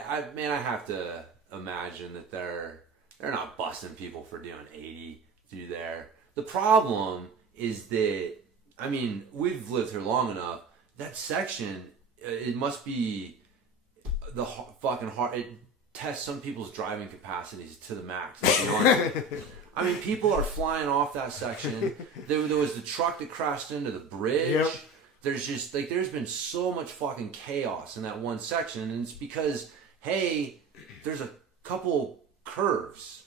have to imagine that they're not busting people for doing 80 through there. The problem is that, I mean, we've lived here long enough. That section, it must be the fucking hard. It tests some people's driving capacities to the max. I mean, people are flying off that section. There was the truck that crashed into the bridge. Yep. There's just like there's been so much fucking chaos in that one section, and it's because hey, there's a couple curves.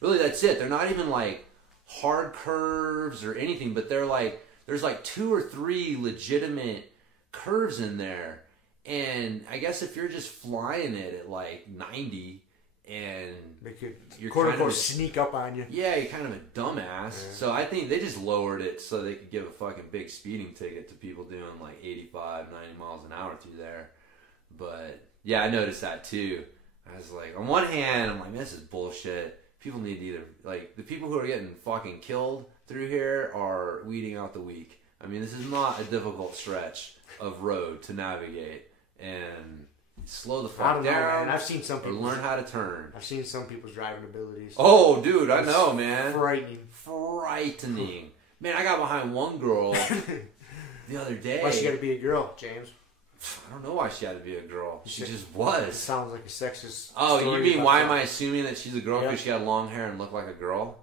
Really, that's it. They're not even like hard curves or anything, but they're like there's like 2 or 3 legitimate curves in there. And I guess if you're just flying it at like 90 and they could you're quote kind unquote of sneak up on you. Yeah, you're kind of a dumbass. Yeah. So I think they just lowered it so they could give a fucking big speeding ticket to people doing like 85, 90 miles an hour through there. But yeah, I noticed that too. I was like, on one hand, I'm like, this is bullshit. People need to either, like, the people who are getting fucking killed through here are weeding out the weak. I mean, this is not a difficult stretch of road to navigate. And slow the fuck down. Man. I've seen some people. Or learn how to turn. I've seen some people's driving abilities. Oh, dude, I know, man. Frightening. Man, I got behind one girl the other day. Why she got to be a girl, James? I don't know why she had to be a girl. She just was. It sounds like a sexist. Oh, you mean why am I assuming that she's a girl because she had long hair and looked like a girl?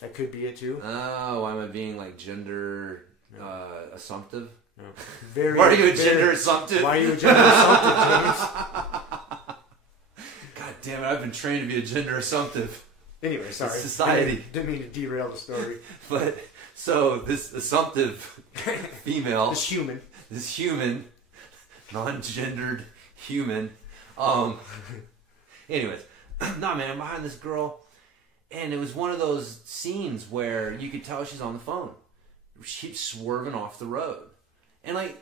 That could be it too. Oh, why am I being like gender assumptive? No. Why are you a gender assumptive? Why are you a gender assumptive, James? God damn it! I've been trained to be a gender assumptive. Anyway, sorry. It's society. Didn't mean to derail the story. But so this assumptive female, this human, non-gendered human. Anyways, nah, man, I'm behind this girl, and it was one of those scenes where you could tell she's on the phone. She keeps swerving off the road. And, like,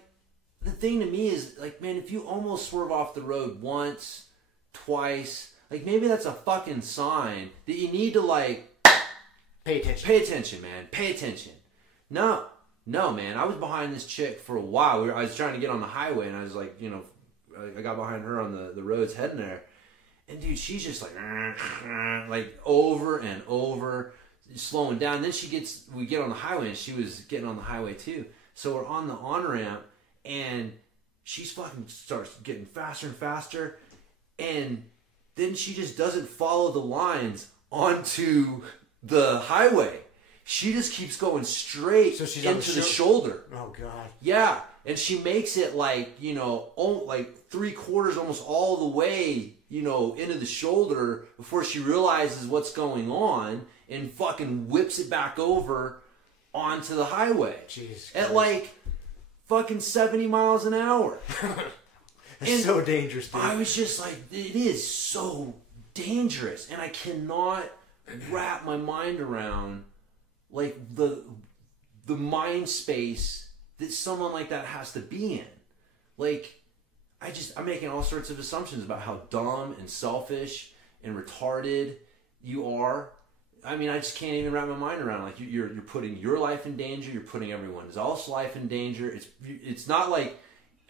the thing to me is, like, man, if you almost swerve off the road once, twice, like, maybe that's a fucking sign that you need to, like... Pay attention. Pay attention, man. Pay attention. No, man. I was behind this chick for a while. I was trying to get on the highway, and I was, like, you know, I got behind her on the roads heading there. And, dude, she's just, like over and over, slowing down. Then we get on the highway, and she was getting on the highway, too. So we're on the on-ramp, and she's fucking starts getting faster and faster, and then she just doesn't follow the lines onto the highway. She just keeps going straight into the shoulder. Oh, God. Yeah, and she makes it like, you know, like 3/4, almost all the way, you know, into the shoulder before she realizes what's going on and fucking whips it back over onto the highway. Jesus at like fucking 70 miles an hour. It's so dangerous, dude. I was just like, it is so dangerous, and I cannot wrap my mind around like the mind space that someone like that has to be in. Like, I'm making all sorts of assumptions about how dumb and selfish and retarded you are. I mean, I just can't even wrap my mind around it. Like, you're putting your life in danger. You're putting everyone else's life in danger. It's not like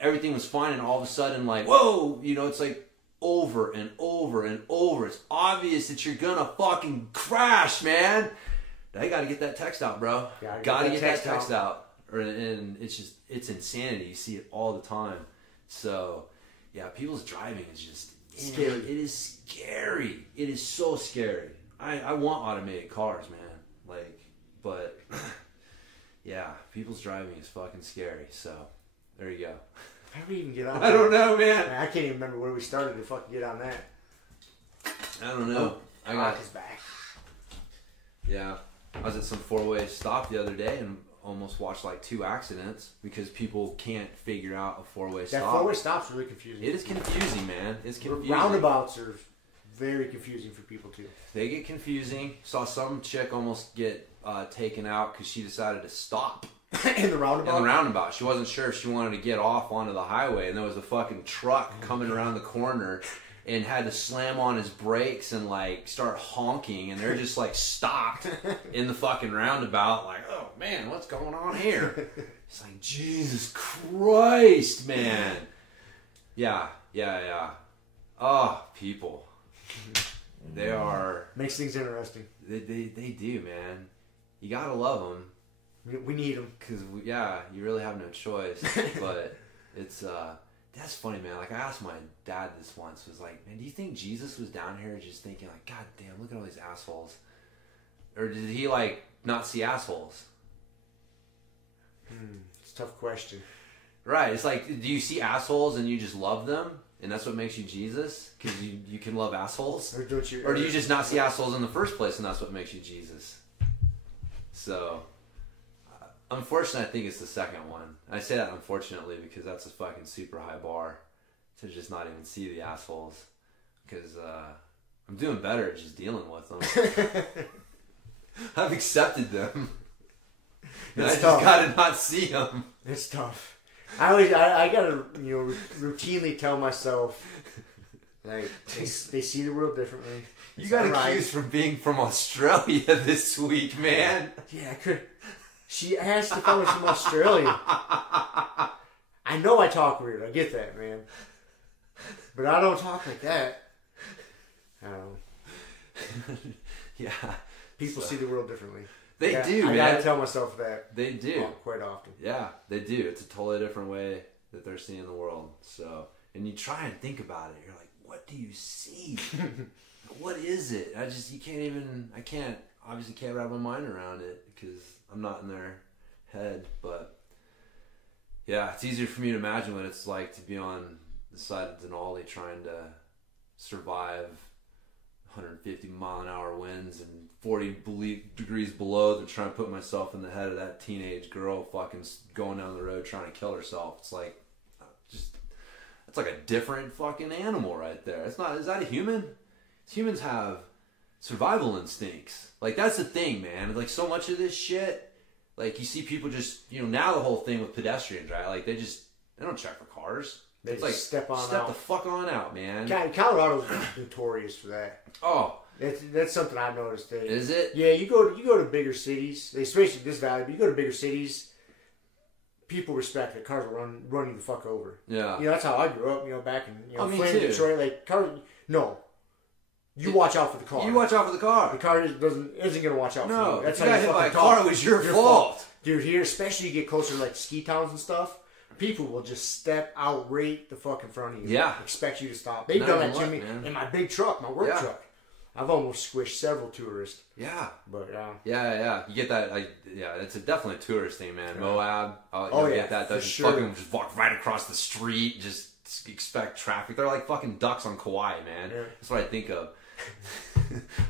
everything was fine and all of a sudden, like, whoa, you know, it's like over and over and over. It's obvious that you're gonna fucking crash, man. I gotta get that text out, bro. Gotta get that text out. And it's insanity. You see it all the time. So, yeah, people's driving is just scary. It is scary. It is so scary. I want automated cars, man. Like, but yeah, people's driving is fucking scary. So, there you go. How do we even get on I don't know, man. I can't even remember where we started to fucking get on that. I don't know. I got his back. Yeah. I was at some 4-way stop the other day, and almost watched like 2 accidents because people can't figure out a 4-way stop. That 4-way stop's really confusing. It is confusing, man. It's confusing. Roundabouts are very confusing for people too. They get confusing. Saw some chick almost get taken out because she decided to stop in the roundabout. In the roundabout, she wasn't sure if she wanted to get off onto the highway, and there was a fucking truck coming around the corner, and had to slam on his brakes and like start honking, and they're just like stopped in the fucking roundabout, like, oh man, what's going on here? It's like, Jesus Christ, man. Yeah. Oh, people. They are... Makes things interesting. They do, man. You gotta love them. We need them. Because, you really have no choice. But it's... That's funny, man. Like, I asked my dad this once. Was like, man, do you think Jesus was down here just thinking, like, God damn, look at all these assholes? Or did he, like, not see assholes? It's a tough question. Right. It's like, do you see assholes and you just love them? And that's what makes you Jesus? Because you can love assholes? Or do you just not see assholes in the first place and that's what makes you Jesus? So, unfortunately, I think it's the second one. I say that unfortunately because that's a fucking super high bar to just not even see the assholes. Because I'm doing better at just dealing with them. I've accepted them. And I just gotta not see them. It's tough. I gotta routinely tell myself, like, they see the world differently. You got accused from being from Australia this week, man. Yeah, I could. She asked if I was from Australia. I know I talk weird. I get that, man. But I don't talk like that. I don't know. Yeah. People see the world differently. They do, man. I gotta tell myself that. They do. Quite often. Yeah, they do. It's a totally different way that they're seeing the world. So, and you try and think about it. You're like, what do you see? What is it? I can't wrap my mind around it because I'm not in their head. But yeah, it's easier for me to imagine what it's like to be on the side of Denali trying to survive 150 mile an hour winds and 40 degrees below. They're trying to put myself in the head of that teenage girl fucking going down the road trying to kill herself. It's like, it's like a different fucking animal right there. Is that a human? Humans have survival instincts. Like, that's the thing, man. Like, so much of this shit, like, you see people just, now the whole thing with pedestrians, right? Like, they don't check for cars. They just step the fuck on out, man. Colorado's notorious for that. Oh, that's something I've noticed. Is it? Yeah, you go to bigger cities, especially this valley. But you go to bigger cities, people respect it. Cars will run you the fuck over. Yeah. That's how I grew up. Back in me too. Detroit, like cars. No, you watch out for the car. You watch out for the car. The car isn't gonna watch out for you. No, That's if you got hit by a car, it was your fault. Dude. Here, especially you get closer to like ski towns and stuff. People will just outrate the fuck in front of you. Yeah. Expect you to stop. They've done that to me in my big truck, my work truck. I've almost squished several tourists. Yeah. But Yeah. You get that. It's definitely a tourist thing, man. Moab. Get that. For Sure. Fucking just walk right across the street. Just expect traffic. They're like fucking ducks on Kauai, man. Yeah. That's what I think of.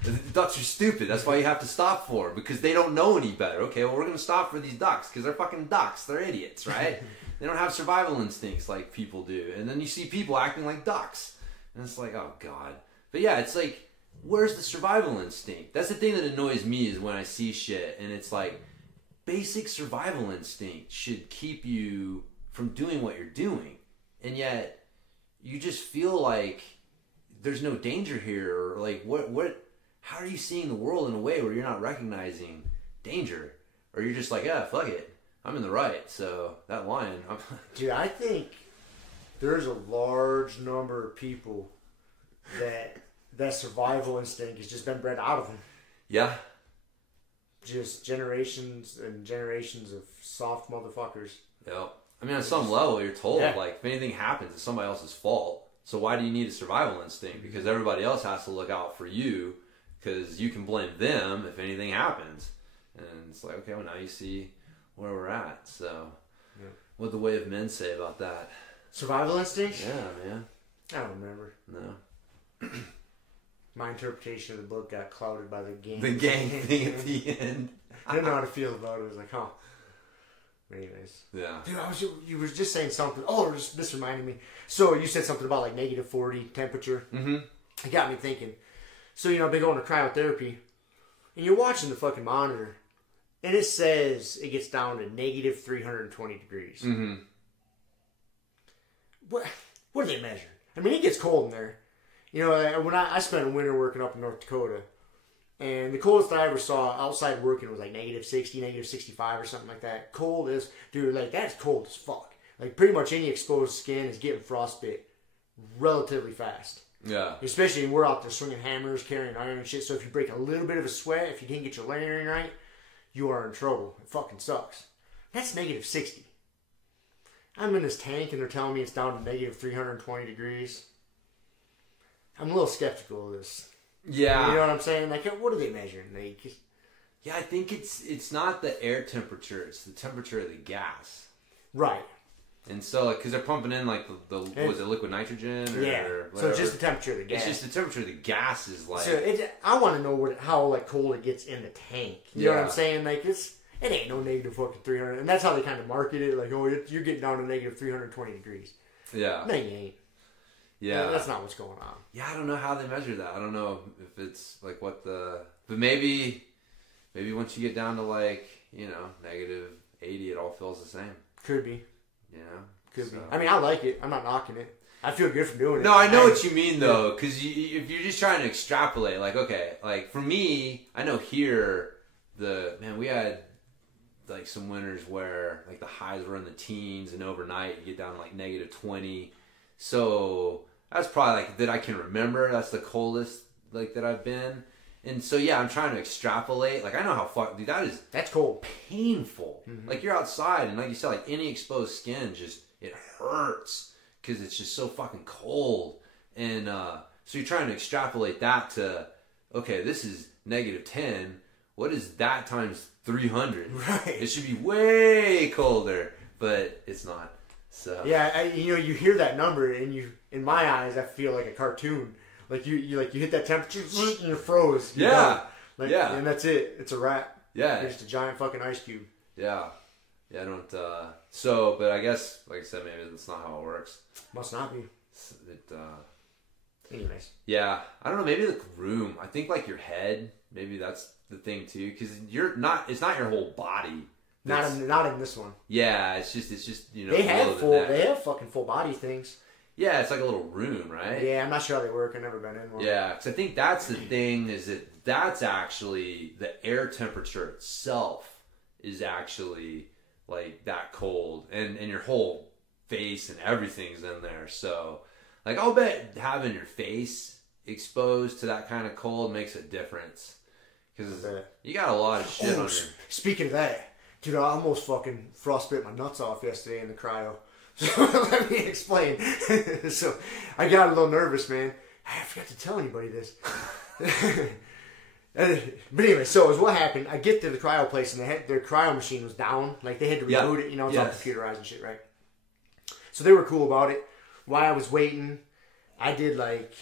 The ducks are stupid. That's why you have to stop for them, because they don't know any better. Okay, well, we're going to stop for these ducks because they're fucking ducks. They're idiots, right? They don't have survival instincts like people do. And then you see people acting like ducks. And it's like, oh, God. But yeah, it's like, where's the survival instinct? That's the thing that annoys me, is when I see shit and it's like, basic survival instinct should keep you from doing what you're doing. And yet, you just feel like there's no danger here. Or like, how are you seeing the world in a way where you're not recognizing danger? Or you're just like, yeah, fuck it. I'm in the right, so that lion. Dude, I think there's a large number of people that survival instinct has just been bred out of them. Yeah. Just generations and generations of soft motherfuckers. Yeah. I mean, on some level, you're told, like, if anything happens, it's somebody else's fault. So why do you need a survival instinct? Because everybody else has to look out for you, because you can blame them if anything happens. And it's like, okay, well, now you see where we're at. So what the way of men say about that? Survival instinct? Yeah, man. I don't remember. No. My interpretation of the book got clouded by the gang. The gang thing at the end. I didn't know how to feel about it. I was like, Anyways. Yeah. Dude, you were just saying something. Oh, this reminded me. So you said something about like negative 40 temperature. Mm-hmm. It got me thinking. So, I've been going to cryotherapy, and you're watching the fucking monitor, and it says it gets down to negative 320 degrees. Mm-hmm. What are they measuring? I mean, it gets cold in there. When I spent a winter working up in North Dakota, and the coldest I ever saw outside working was like negative 60, negative 65 or something like that. Cold as, dude, like that's cold as fuck. Like pretty much any exposed skin is getting frostbite relatively fast. Yeah. Especially when we're out there swinging hammers, carrying iron and shit. So if you break a little bit of a sweat, if you didn't get your layering right, you are in trouble. It fucking sucks. That's negative 60. I'm in this tank and they're telling me it's down to negative 320 degrees. I'm a little skeptical of this. Yeah. You know what I'm saying? Like, what are they measuring? Yeah, I think it's not the air temperature, it's the temperature of the gas. Right. And so, like, because they're pumping in, like, was it liquid nitrogen? Or so it's just the temperature of the gas. It's just the temperature of the gas is, like... So I want to know how, like, cold it gets in the tank. You know what I'm saying? Like, it ain't no negative fucking 300. And that's how they kind of market it. Like, oh, you're getting down to negative 320 degrees. Yeah. No, you ain't. Yeah. That's not what's going on. Yeah, I don't know how they measure that. I don't know if it's, like, what the... But maybe once you get down to, like, negative 80, it all feels the same. Could be. Could be. I mean, I like it. I'm not knocking it. I feel good from doing it. No, I know what you mean, though, because if you're just trying to extrapolate, like, okay, like, for me, I know here, we had, like, some winters where, like, the highs were in the teens, and overnight you get down to, like, negative 20. So that's probably, like, that I can remember. That's the coldest, like, that I've been. And so, yeah, I'm trying to extrapolate. Like, I know how dude, that's cold. Painful. Mm-hmm. Like, you're outside, and like you said, like, any exposed skin it hurts because it's just so fucking cold. And so you're trying to extrapolate that to, okay, this is negative 10. What is that times 300? Right. It should be way colder, but it's not. So yeah, you hear that number, and in my eyes, I feel like a cartoon. Like you hit that temperature and you're froze. You're done. Like, yeah. And that's it. It's a wrap. Yeah. You're just a giant fucking ice cube. Yeah. Yeah, I don't, but I guess, like I said, maybe that's not how it works. Must not be. Anyways. Yeah. I don't know, maybe the room. I think, like, your head, maybe that's the thing, too, because it's not your whole body. Not in this one. Yeah, it's just they have fucking full body things. Yeah, it's like a little room, right? Yeah, I'm not sure how they work. I've never been in one. Yeah, because I think that's the thing, is that's actually the air temperature itself is actually, like, that cold, and your whole face and everything's in there. So, like, I'll bet having your face exposed to that kind of cold makes a difference, because you got a lot of shit on your... Speaking of that, dude, I almost fucking frostbit my nuts off yesterday in the cryo. So let me explain. So I got a little nervous, man. I forgot to tell anybody this. But anyway, so it was what happened. I get to the cryo place, and their cryo machine was down. Like, they had to reboot it. It's all computerized and shit, right? So they were cool about it. While I was waiting, I did like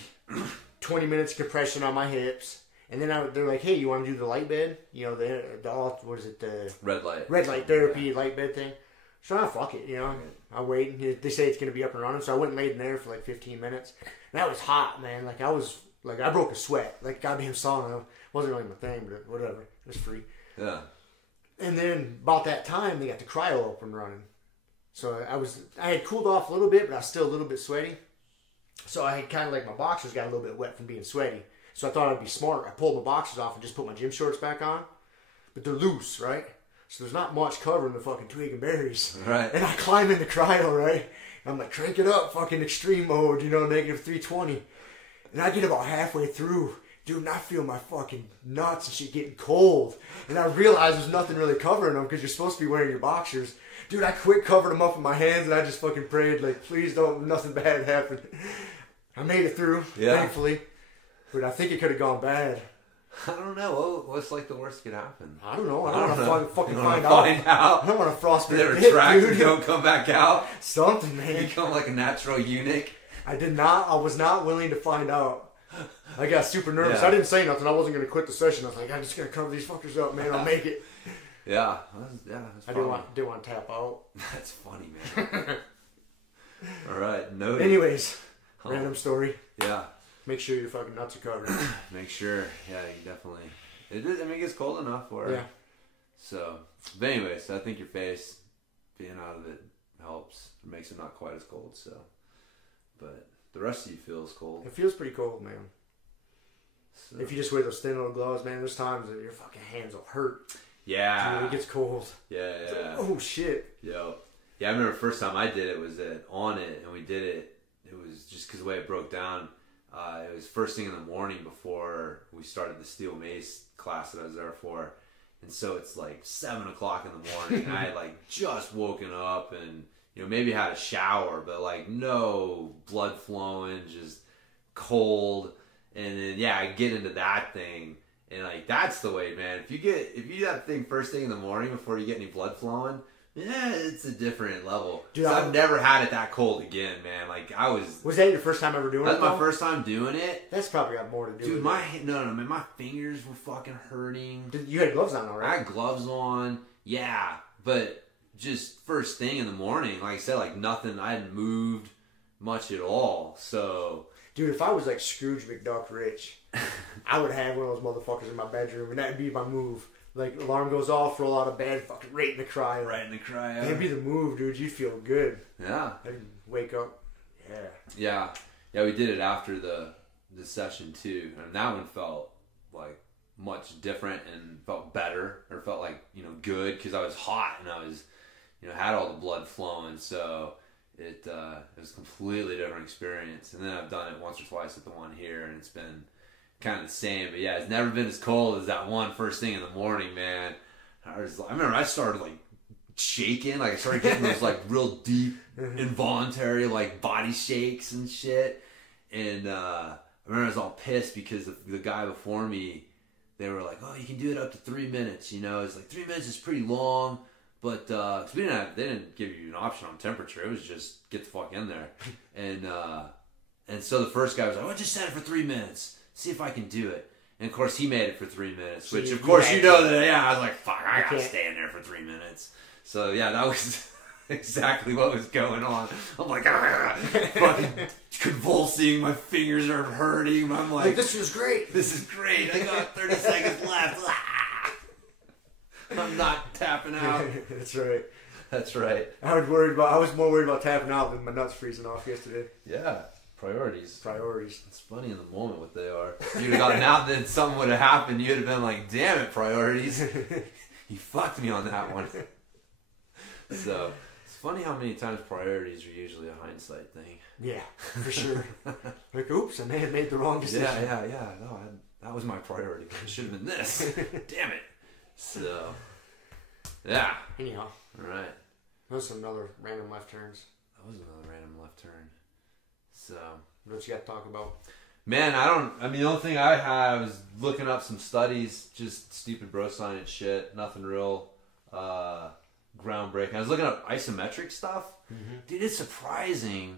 20 minutes compression on my hips. And then they're like, hey, you want to do the light bed? What is it? The red light therapy light bed thing. So fuck it, I wait. They say it's gonna be up and running, so I went and laid in there for like 15 minutes. And that was hot, man. Like, I broke a sweat. Like, goddamn sauna. It wasn't really my thing, but whatever. It was free. Yeah. And then about that time, they got the cryo up and running. So I had cooled off a little bit, but I was still a little bit sweaty. So I had kind of, like, my boxers got a little bit wet from being sweaty. So I thought I'd be smart. I pulled my boxers off and just put my gym shorts back on. But they're loose, right? So there's not much covering the fucking twig and berries. Right. And I climb in the cryo, right? And I'm like, crank it up, fucking extreme mode, negative 320. And I get about halfway through, dude, and I feel my fucking nuts and shit getting cold. And I realize there's nothing really covering them because you're supposed to be wearing your boxers. Dude, I quit covering them up with my hands, and I just fucking prayed, like, please don't, nothing bad happen. I made it through, thankfully. But I think it could have gone bad. I don't know. What's, like, the worst could happen? I don't know. I don't want to fucking find out. I don't want to frostbite it, dude. Don't come back out. Something, man. Become like a natural eunuch. I was not willing to find out. I got super nervous. Yeah. I didn't say nothing. I wasn't going to quit the session. I was like, I'm just going to cover these fuckers up, man. I'll make it. Yeah. I didn't want to tap out. That's funny, man. All right. Noted. Anyways, random story. Yeah. Make sure your fucking nuts are covered. Make sure. Yeah, you definitely. It is. I mean, it gets cold enough for it. Yeah. So, but anyways, I think your face being out of it helps. It makes it not quite as cold. So, but the rest of you feels cold. It feels pretty cold, man. So. If you just wear those thin little gloves, man, there's times that your fucking hands will hurt. Yeah. When it gets cold. Yeah. It's like, oh shit. Yo. Yeah, I remember the first time I did it was on it, and we did it. It was just because the way it broke down. It was first thing in the morning before we started the steel mace class that I was there for. And so it's like 7 o'clock in the morning. And I had like just woken up and, maybe had a shower, but like no blood flowing, just cold. And then, yeah, I get into that thing. And like, that's the way, man. If you do that thing first thing in the morning before you get any blood flowing, yeah, it's a different level. Dude, I've never had it that cold again, man. Like, Was that your first time ever doing it? That's my first time doing it. That's probably got more to do with it. Man, my fingers were fucking hurting. You had gloves on already? I had gloves on, yeah. But just first thing in the morning, like I said, like nothing, I hadn't moved much at all, so... Dude, if I was like Scrooge McDuck rich, I would have one of those motherfuckers in my bedroom, and that'd be my move. Like, alarm goes off, roll out of bed, fucking right in the cryo. Right in the cryo. That'd be the move, dude. You'd feel good. Yeah. I'd wake up. Yeah. Yeah, we did it after the session, too. And that one felt, like, much different and felt better. Or felt, like, good, because I was hot and I was, had all the blood flowing. So, it was a completely different experience. And then I've done it once or twice at the one here, and it's been... kind of the same, but yeah, it's never been as cold as that one first thing in the morning, man. I remember I started like shaking, like I started getting those like real deep, involuntary like body shakes and shit. And I remember I was all pissed because the guy before me, they were like, "Oh, you can do it up to 3 minutes." It's like 3 minutes is pretty long, but cause they didn't give you an option on temperature. It was just get the fuck in there. And so the first guy was like, "Oh, just set it for 3 minutes. See if I can do it." And of course he made it for 3 minutes, which of course that, yeah, I was like, fuck, I gotta stay in there for 3 minutes. So yeah, that was exactly what was going on. I'm like, fucking convulsing, my fingers are hurting. I'm like, this is great. I got 30 seconds left. I'm not tapping out. That's right. I was more worried about tapping out than my nuts freezing off yesterday. Yeah. Priorities. Priorities. It's funny in the moment what they are. If you'd have gotten out, then something would have happened. You'd have been like, damn it, priorities. You fucked me on that one. So, it's funny how many times priorities are usually a hindsight thing. Yeah, for sure. Like, oops, I may have made the wrong decision. Yeah. No, that was my priority. It should have been this. Damn it. So, yeah. Anyhow. All right. That was another random left turns. So, what you got to talk about? Man, the only thing I have is looking up some studies, just stupid bro science shit, nothing real groundbreaking. I was looking up isometric stuff. Mm-hmm. Dude, it's surprising.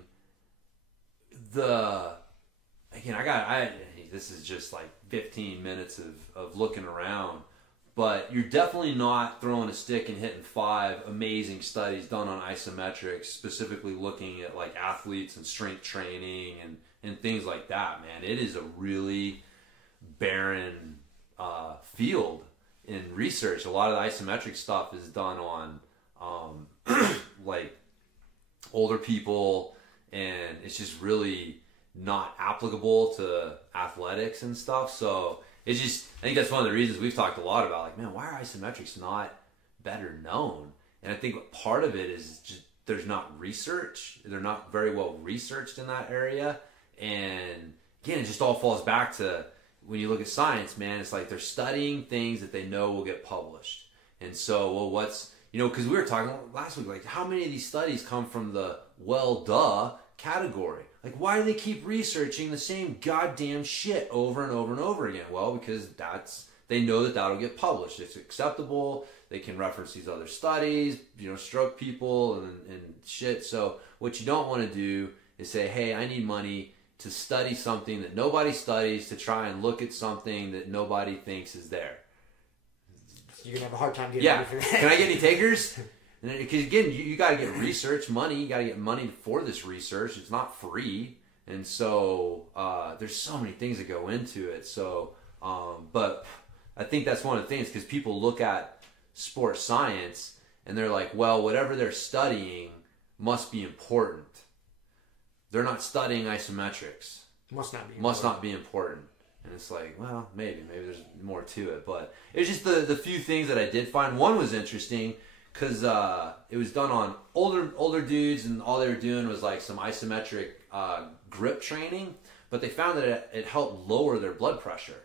This is just like 15 minutes of looking around, but you're definitely not throwing a stick and hitting 5 amazing studies done on isometrics, specifically looking at like athletes and strength training and things like that, man. It is a really barren field in research. A lot of the isometric stuff is done on like older people, and it's just really not applicable to athletics and stuff. So I think that's one of the reasons we've talked a lot about, like, man, why are isometrics not better known? And I think part of it is just there's not research. They're not very well researched in that area. And again, it just all falls back to when you look at science, man, it's like they're studying things that they know will get published. And so, because we were talking last week, like, how many of these studies come from the category? Like, why do they keep researching the same goddamn shit over and over and over again? Well, because they know that'll get published. It's acceptable. They can reference these other studies, stroke people and shit. So what you don't want to do is say, hey, I need money to study something that nobody studies, to try and look at something that nobody thinks is there. You're going to have a hard time getting Yeah. ready for that. Can I get any takers? Because again, you got to get research money. You got to get money for this research. It's not free. And so there's so many things that go into it. So, but I think that's one of the things, because people look at sports science and they're like, well, whatever they're studying must be important. They're not studying isometrics. Must not be important. Must not be important. And it's like, well, maybe there's more to it. But it's just the few things that I did find. One was interesting because it was done on older dudes, and all they were doing was like some isometric grip training. But they found that it helped lower their blood pressure.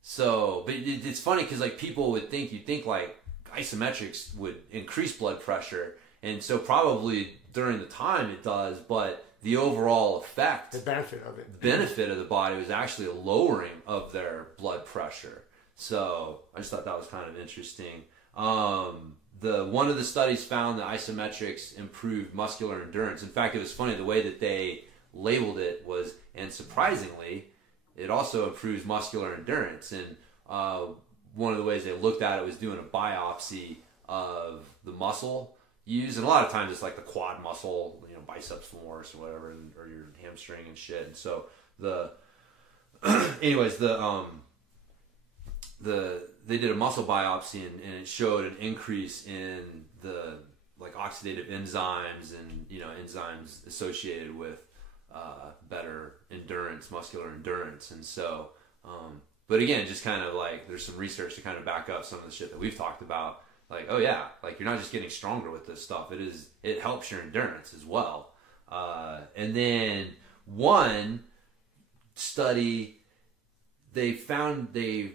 So, but it's funny because like people would think, you'd think like isometrics would increase blood pressure. And so probably during the time it does, but the overall effect, the benefit of it, the benefit of the body was actually a lowering of their blood pressure. So I just thought that was kind of interesting. One of the studies found that isometrics improved muscular endurance. In fact, it was funny, the way that they labeled it was, and surprisingly, it also improves muscular endurance. And one of the ways they looked at it was doing a biopsy of the muscle used, and a lot of times it's like the quad muscle, biceps femoris or whatever, or your hamstring and shit. And so they did a muscle biopsy, and it showed an increase in the like oxidative enzymes and enzymes associated with better endurance, muscular endurance. And so but again, just kind of like there's some research to kind of back up some of the shit that we've talked about. Like, oh yeah, like you're not just getting stronger with this stuff. It helps your endurance as well. And then one study, they found an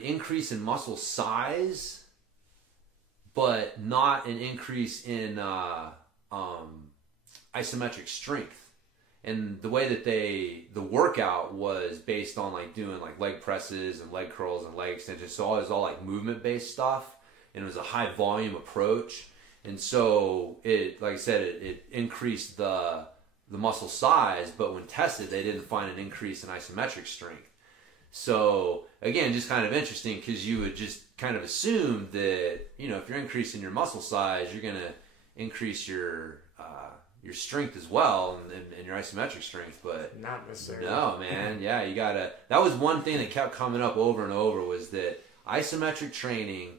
increase in muscle size, but not an increase in isometric strength. And the way that the workout was based on like doing like leg presses and leg curls and leg extensions. So it was all like movement based stuff. And it was a high volume approach. And so it, like I said, it increased the muscle size, but when tested, they didn't find an increase in isometric strength. So again, just kind of interesting, because you would just kind of assume that, if you're increasing your muscle size, you're going to increase your strength as well, and your isometric strength, but not necessarily. No, man. Yeah, you gotta. That was one thing that kept coming up over and over, was that isometric training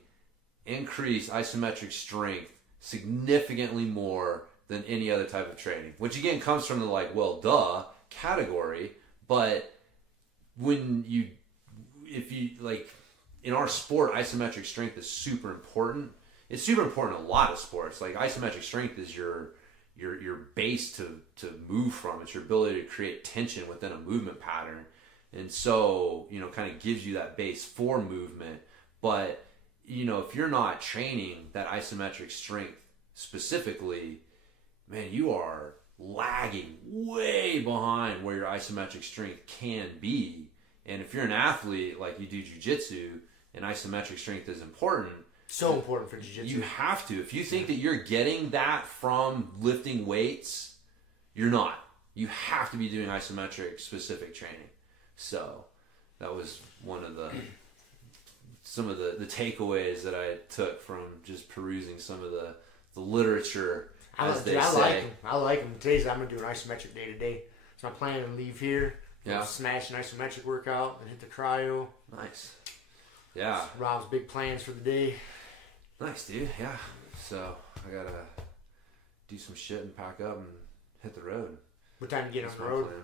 increased isometric strength significantly more than any other type of training, which again comes from the like, well, duh category. But if you like, in our sport, isometric strength is super important. It's super important in a lot of sports. Like isometric strength is your base to move from. It's your ability to create tension within a movement pattern. And so, kind of gives you that base for movement. But, if you're not training that isometric strength specifically, man, you are lagging way behind where your isometric strength can be. And if you're an athlete, like you do jiu-jitsu, and isometric strength is important, so important for jiu-jitsu. You have to. If you think that you're getting that from lifting weights, you're not. You have to be doing isometric specific training. So that was one of some of the takeaways that I took from just perusing some of the literature, as they say. I like them. Today's I'm going to do an isometric day to day. So I'm planning to leave here, smash an isometric workout, and hit the cryo. Nice. Yeah. Rob's big plans for the day. Nice, dude. Yeah. So I gotta do some shit and pack up and hit the road. What time you get on the road? Plan.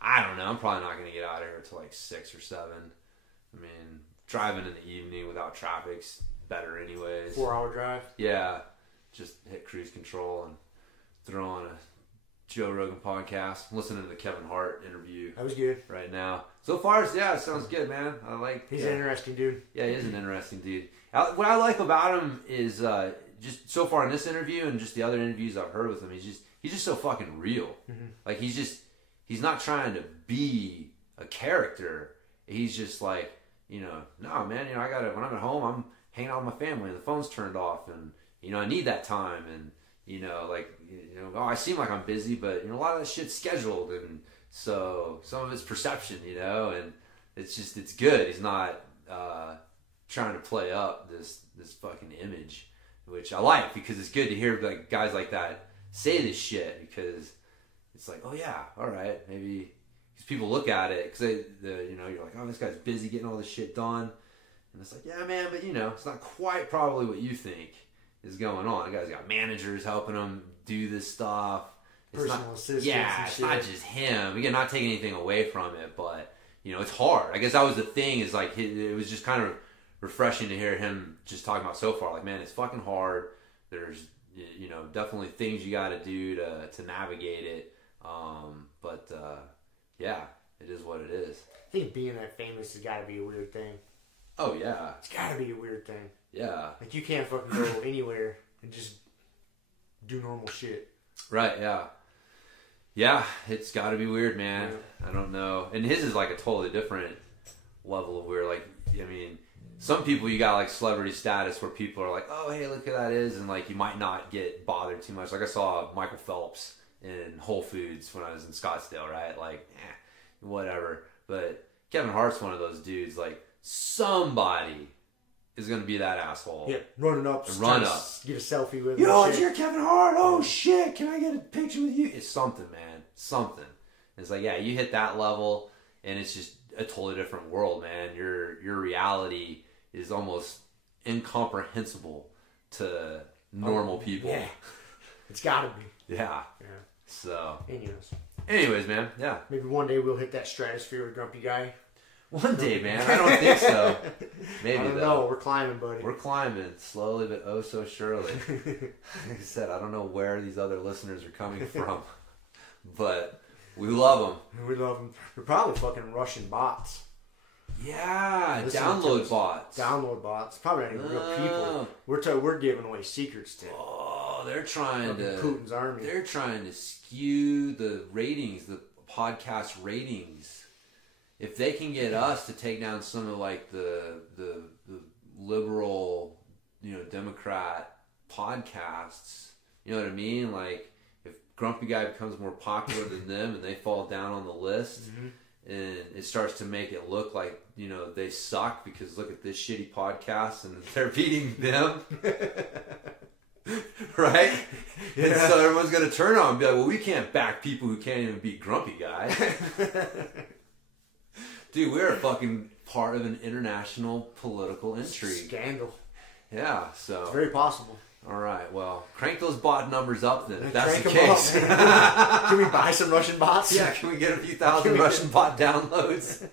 I don't know. I'm probably not gonna get out of here until like 6 or 7. I mean, driving in the evening without traffic's better anyways. 4-hour drive? Yeah. Just hit cruise control and throw on a Joe Rogan podcast. I'm listening to the Kevin Hart interview. That was good. Right now. So far, it sounds good, man. I like. He's an interesting dude. Yeah, he is an interesting dude. What I like about him is just so far in this interview and just the other interviews I've heard with him, he's just so fucking real. Mm-hmm. Like he's not trying to be a character. He's just like, no, man, I gotta, when I'm at home, I'm hanging out with my family and the phone's turned off, and I need that time, and I seem like I'm busy, but a lot of that shit's scheduled, and so some of it's perception, and it's good. He's not trying to play up this fucking image, which I like because it's good to hear like guys like that say this shit because it's like, oh yeah, all right, maybe because people look at it because you're like, oh, this guy's busy getting all this shit done, and it's like, yeah, man, but it's not quite probably what you think is going on. The guy's got managers helping him do this stuff. Personal assistants. Yeah, and it's shit. not just him. Again, not taking anything away from it, but it's hard. I guess that was the thing. Is like it was just kind of refreshing to hear him just talking about so far. Like, man, it's fucking hard. There's definitely things you got to do to navigate it. But yeah, it is what it is. I think being that famous has got to be a weird thing. Oh yeah, it's got to be a weird thing. Yeah, like you can't fucking go anywhere and just do normal shit. Right. Yeah. Yeah, it's got to be weird, man. Yeah. I don't know. And his is like a totally different level of weird. Like, I mean, some people you got like celebrity status where people are like, oh, hey, look who that is. And like, you might not get bothered too much. Like I saw Michael Phelps in Whole Foods when I was in Scottsdale, right? Like, whatever. But Kevin Hart's one of those dudes, like somebody is going to be that asshole. Yeah, running up. Run up. Get a selfie with him. Yo, it's your Kevin Hart. Oh, shit. Can I get a picture with you? It's something, man. Something. It's like, yeah, you hit that level, and it's just a totally different world, man. Your reality is almost incomprehensible to normal people. Yeah. It's got to be. Yeah. Yeah. So. Anyways, man. Yeah. Maybe one day we'll hit that stratosphere with Grumpy Guy. One day, man. I don't think so. Maybe, I don't know. We're climbing, buddy. We're climbing slowly, but oh so surely. Like I said, I don't know where these other listeners are coming from, but we love them. We love them. They're probably fucking Russian bots. Yeah, download bots. Download bots. Probably not even real people. We're giving away secrets to. Oh, they're trying to Putin's army. They're trying to skew the ratings, the podcast ratings. If they can get us to take down some of like the liberal, Democrat podcasts, you know what I mean? Like if Grumpy Guy becomes more popular than them and they fall down on the list, and it starts to make it look like they suck because look at this shitty podcast and they're beating them, right? Yeah. And so everyone's gonna turn on and be like, well, we can't back people who can't even beat Grumpy Guy. Dude, we're a fucking part of an international political intrigue. Scandal. Yeah, so. It's very possible. All right, well, crank those bot numbers up then, if that's the case. Can we buy some Russian bots? Yeah, can we get a few thousand Russian bot downloads?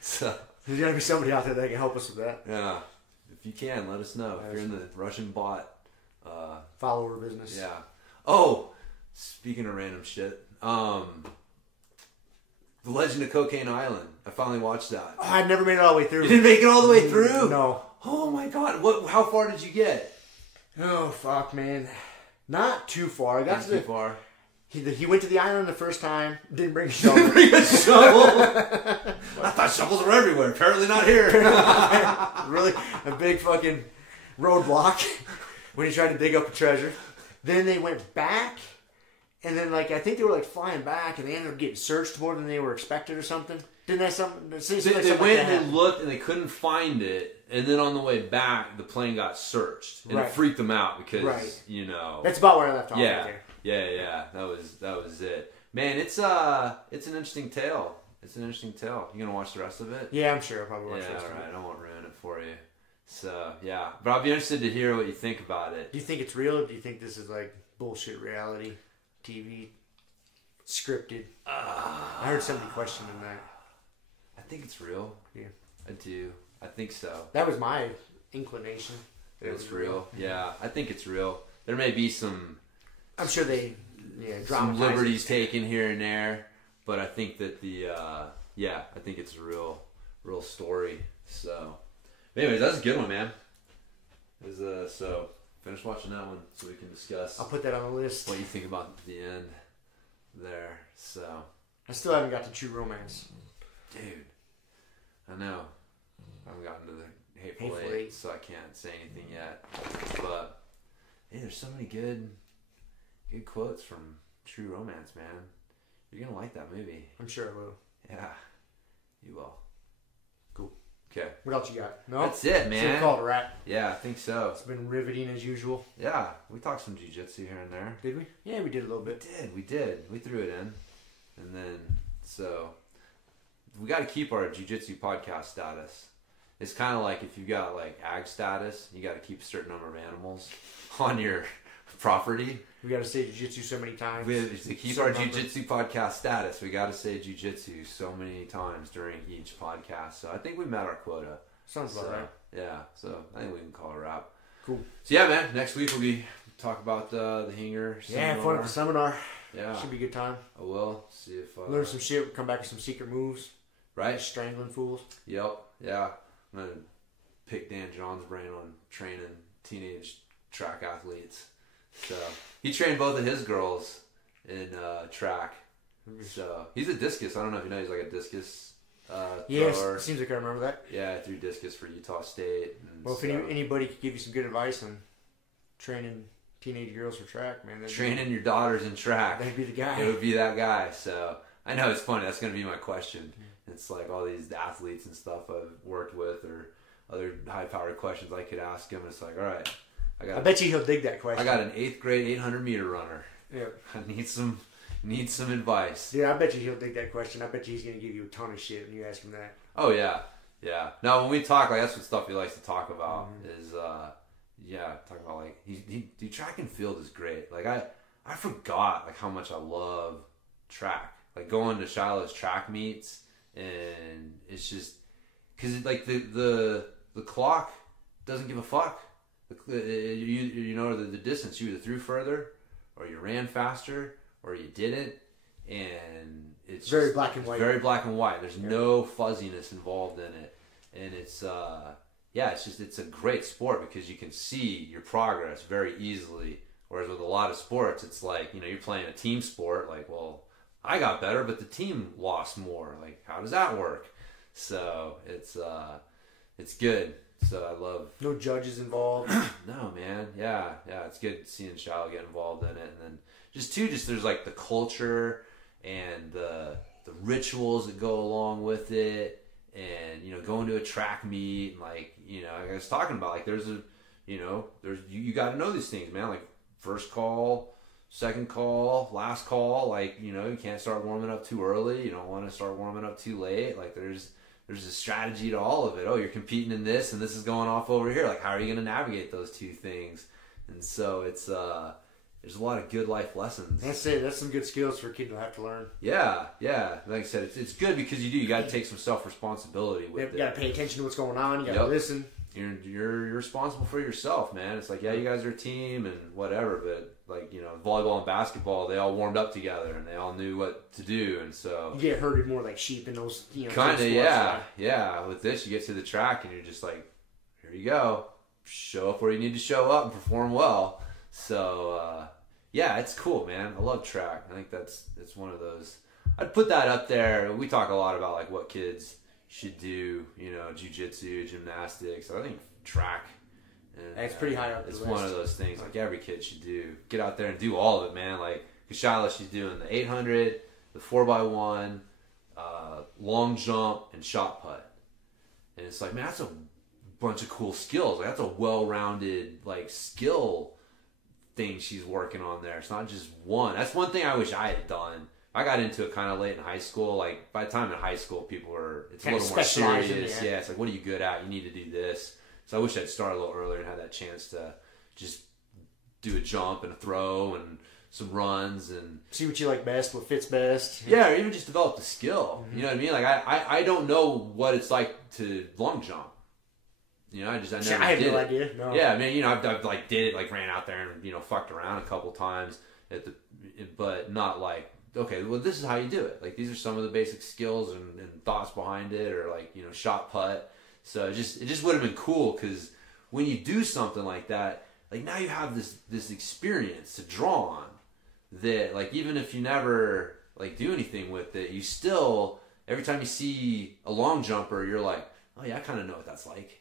So. There's got to be somebody out there that can help us with that. Yeah. If you can, let us know. If you're in the Russian bot. Follower business. Yeah. Oh, speaking of random shit. The Legend of Cocaine Island. I finally watched that. Oh, I never made it all the way through. You didn't make it all the way through? No. Oh my god. How far did you get? Oh, fuck, man. Not too far. I got Not too far. He went to the island the first time. Didn't bring a shovel. I thought shovels were everywhere. Apparently not here. Really? A big fucking roadblock when he tried to dig up a treasure. Then they went back. And then, I think they were, flying back, and they ended up getting searched more than they were expected or something. Didn't that something? They went and they looked, and they couldn't find it. And then on the way back, the plane got searched. And it freaked them out because, That's about where I left off right there. Yeah. That was it. Man, it's an interesting tale. It's an interesting tale. You going to watch the rest of it? Yeah, I'm sure I'll probably watch the rest of it. I don't want to ruin it for you. So, yeah. But I'll be interested to hear what you think about it. Do you think it's real, or do you think this is, bullshit reality? TV, scripted. I heard somebody questioning that. I think it's real. Yeah. I do. I think so. That was my inclination. It's real. Yeah, I think it's real. There may be some... I'm sure they... some liberties taken here and there, but I think that I think it's a real story. So, anyways, that's a good one, man. So... Finish watching that one so we can discuss. I'll put that on the list. What you think about the end there. So I still haven't got to True Romance. Dude. I know. I haven't gotten to the Hateful Eight, so I can't say anything yet. But hey, there's so many good quotes from True Romance, man. You're gonna like that movie. I'm sure I will. Yeah. You will. Cool. Okay. What else you got? No? That's it, man. So call it a wrap. Yeah, I think so. It's been riveting as usual. Yeah, we talked some jiu-jitsu here and there. Did we? Yeah, we did a little bit. We did. We threw it in. And then, so, we got to keep our jiu-jitsu podcast status. It's kind of like if you got like ag status, you got to keep a certain number of animals on your property. We got to say jiu-jitsu so many times. To keep our jiu-jitsu podcast status, we got to say jiu-jitsu so many times during each podcast. So I think we met our quota. Sounds about right. Yeah, so I think we can call it a wrap. Cool. So yeah, man, next week we'll talk about the Hinger Seminar. Yeah, fun at the seminar. Yeah. Should be a good time. I will. See if... learn some shit. We'll come back with some secret moves. Right. Strangling fools. Yep. Yeah. I'm going to pick Dan John's brain on training teenage track athletes. So he trained both of his girls in track. So he's a discus. I don't know if you know, he's like a discus yeah, thrower. Seems like I remember that. Yeah, I threw discus for Utah State. And well, if anybody could give you some good advice on training teenage girls for track, man. Training your daughters in track. That'd be the guy. It would be that guy. So I know it's funny. That's going to be my question. It's like all these athletes and stuff I've worked with or other high-powered questions I could ask him. It's like, all right. I bet you he'll dig that question. I got an 8th grade 800-meter runner. Yeah. I need some advice. Yeah, I bet you he'll dig that question. I bet you he's going to give you a ton of shit when you ask him that. Oh, yeah. Yeah. Now, when we talk, like, that's what stuff he likes to talk about is, talk about, like, dude, track and field is great. Like, I forgot, like, how much I love track. Like, going to Shiloh's track meets, and it's just, because, like, the clock doesn't give a fuck. You know the distance. You either threw further, or you ran faster, or you didn't, and it's very just, black and white. Very black and white. There's no fuzziness involved in it, and it's it's a great sport because you can see your progress very easily. Whereas with a lot of sports, it's like, you know, you're playing a team sport. Like, well, I got better, but the team lost more. Like, how does that work? So it's good. So I love... No judges involved. No, man. Yeah. It's good seeing Shiloh get involved in it. And then there's like the culture and the rituals that go along with it. And, you know, going to a track meet. And like, you know, like I was talking about, like you got to know these things, man. Like first call, second call, last call. Like, you know, you can't start warming up too early. You don't want to start warming up too late. Like there's a strategy to all of it. Oh, you're competing in this and this is going off over here. Like, how are you going to navigate those two things? And so it's, there's a lot of good life lessons. That's it. That's some good skills for a kid to have to learn. Yeah. Like I said, it's good because you got to take some self-responsibility with it. You got to pay attention to what's going on. You got to listen. You're responsible for yourself, man. It's like, yeah, you guys are a team and whatever, but like, you know, volleyball and basketball, they all warmed up together and they all knew what to do, and so you get herded more like sheep in those, you know, kind of, yeah. With this, you get to the track and you're just like, here you go, show up where you need to show up and perform well. So it's cool, man. I love track. I think it's one of those. I'd put that up there. We talk a lot about like what kids should do, you know, jiu-jitsu, gymnastics. I think track. And, it's pretty high up. It's one of those things like every kid should do. Get out there and do all of it, man. Like Shiloh, she's doing the 800, the 4x1, long jump, and shot put. And it's like, man, that's a bunch of cool skills. Like that's a well-rounded like skill thing she's working on there. It's not just one. That's one thing I wish I had done. I got into it kind of late in high school. Like by the time in high school, it's a little more serious. Yeah, it's like, what are you good at? You need to do this. So I wish I'd started a little earlier and had that chance to just do a jump and a throw and some runs and see what you like best, what fits best. Yeah, or even just develop the skill. Mm-hmm. You know what I mean? Like I don't know what it's like to long jump. You know, I never did. I had no idea. No. Yeah, I mean, you know, I've like did it, like ran out there and, you know, fucked around a couple times but not like, okay, well, this is how you do it. Like, these are some of the basic skills and thoughts behind it, or like, you know, shot put. So it just would have been cool because when you do something like that, like now you have this experience to draw on that, like, even if you never like do anything with it, you still, every time you see a long jumper, you're like, oh yeah, I kind of know what that's like.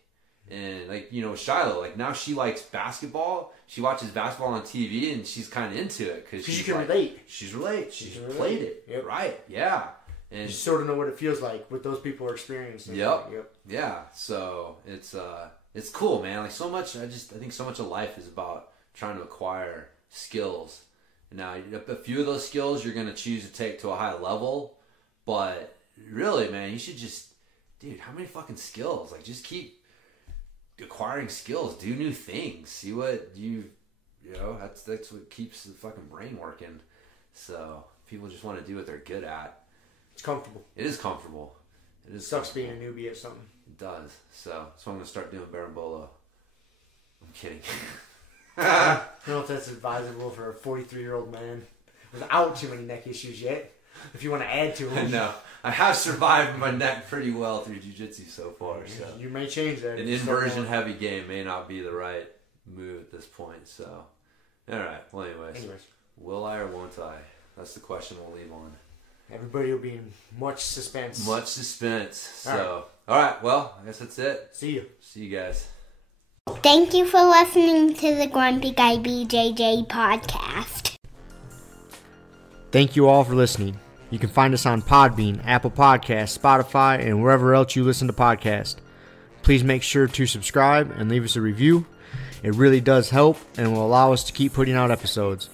And like, you know, Shiloh, like now she likes basketball. She watches basketball on TV and she's kind of into it because you can relate. She's played it. Yep. Right. Yeah. And you sort of know what it feels like, what those people are experiencing. Yep. Yeah. So it's cool, man. Like so much, I think so much of life is about trying to acquire skills. Now, a few of those skills you're going to choose to take to a high level, but really, man, you should just, dude, how many fucking skills? Like, just keep acquiring skills, do new things, see what that's what keeps the fucking brain working. So people just want to do what they're good at. It's comfortable. It is comfortable. It sucks being a newbie at something. It does. So I'm going to start doing Berimbolo. I'm kidding. I don't know if that's advisable for a 43-year-old man without too many neck issues yet. If you want to add to them. No. I have survived my neck pretty well through jiu-jitsu so far. So you may change that. An inversion heavy game may not be the right move at this point. So, all right. Well, anyways. Will I or won't I? That's the question we'll leave on. Everybody will be in much suspense. Much suspense. So, all right. Well, I guess that's it. See you. See you guys. Thank you for listening to the Grumpy Guy BJJ Podcast. Thank you all for listening. You can find us on Podbean, Apple Podcasts, Spotify, and wherever else you listen to podcasts. Please make sure to subscribe and leave us a review. It really does help and will allow us to keep putting out episodes.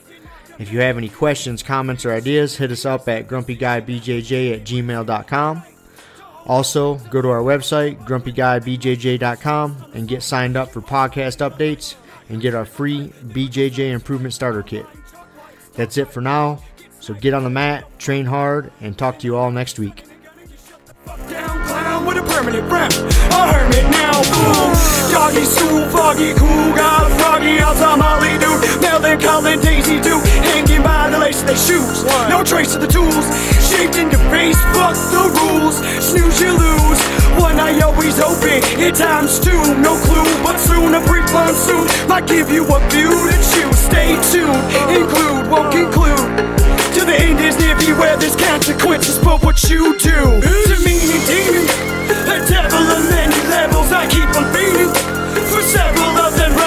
If you have any questions, comments, or ideas, hit us up at grumpyguybjj@gmail.com. Also, go to our website, grumpyguybjj.com, and get signed up for podcast updates and get our free BJJ Improvement Starter Kit. That's it for now. So get on the mat, train hard, and talk to you all next week. With a permanent rep, a hermit now, boom. Doggy stool, foggy, cool, got froggy, outside Molly, dude. Melvin, Colin, Daisy, dude. Hanging by the lace of their shoes. No trace of the tools. Shaped in your face, fuck the rules. Snooze, you lose. One eye always open, in times two. No clue, but soon a brief monsoon might give you a view to choose. Stay tuned, include, won't conclude. To the end is near, beware there's consequences for what you do. To meaning demon, a devil of many levels I keep on feeding. For several of them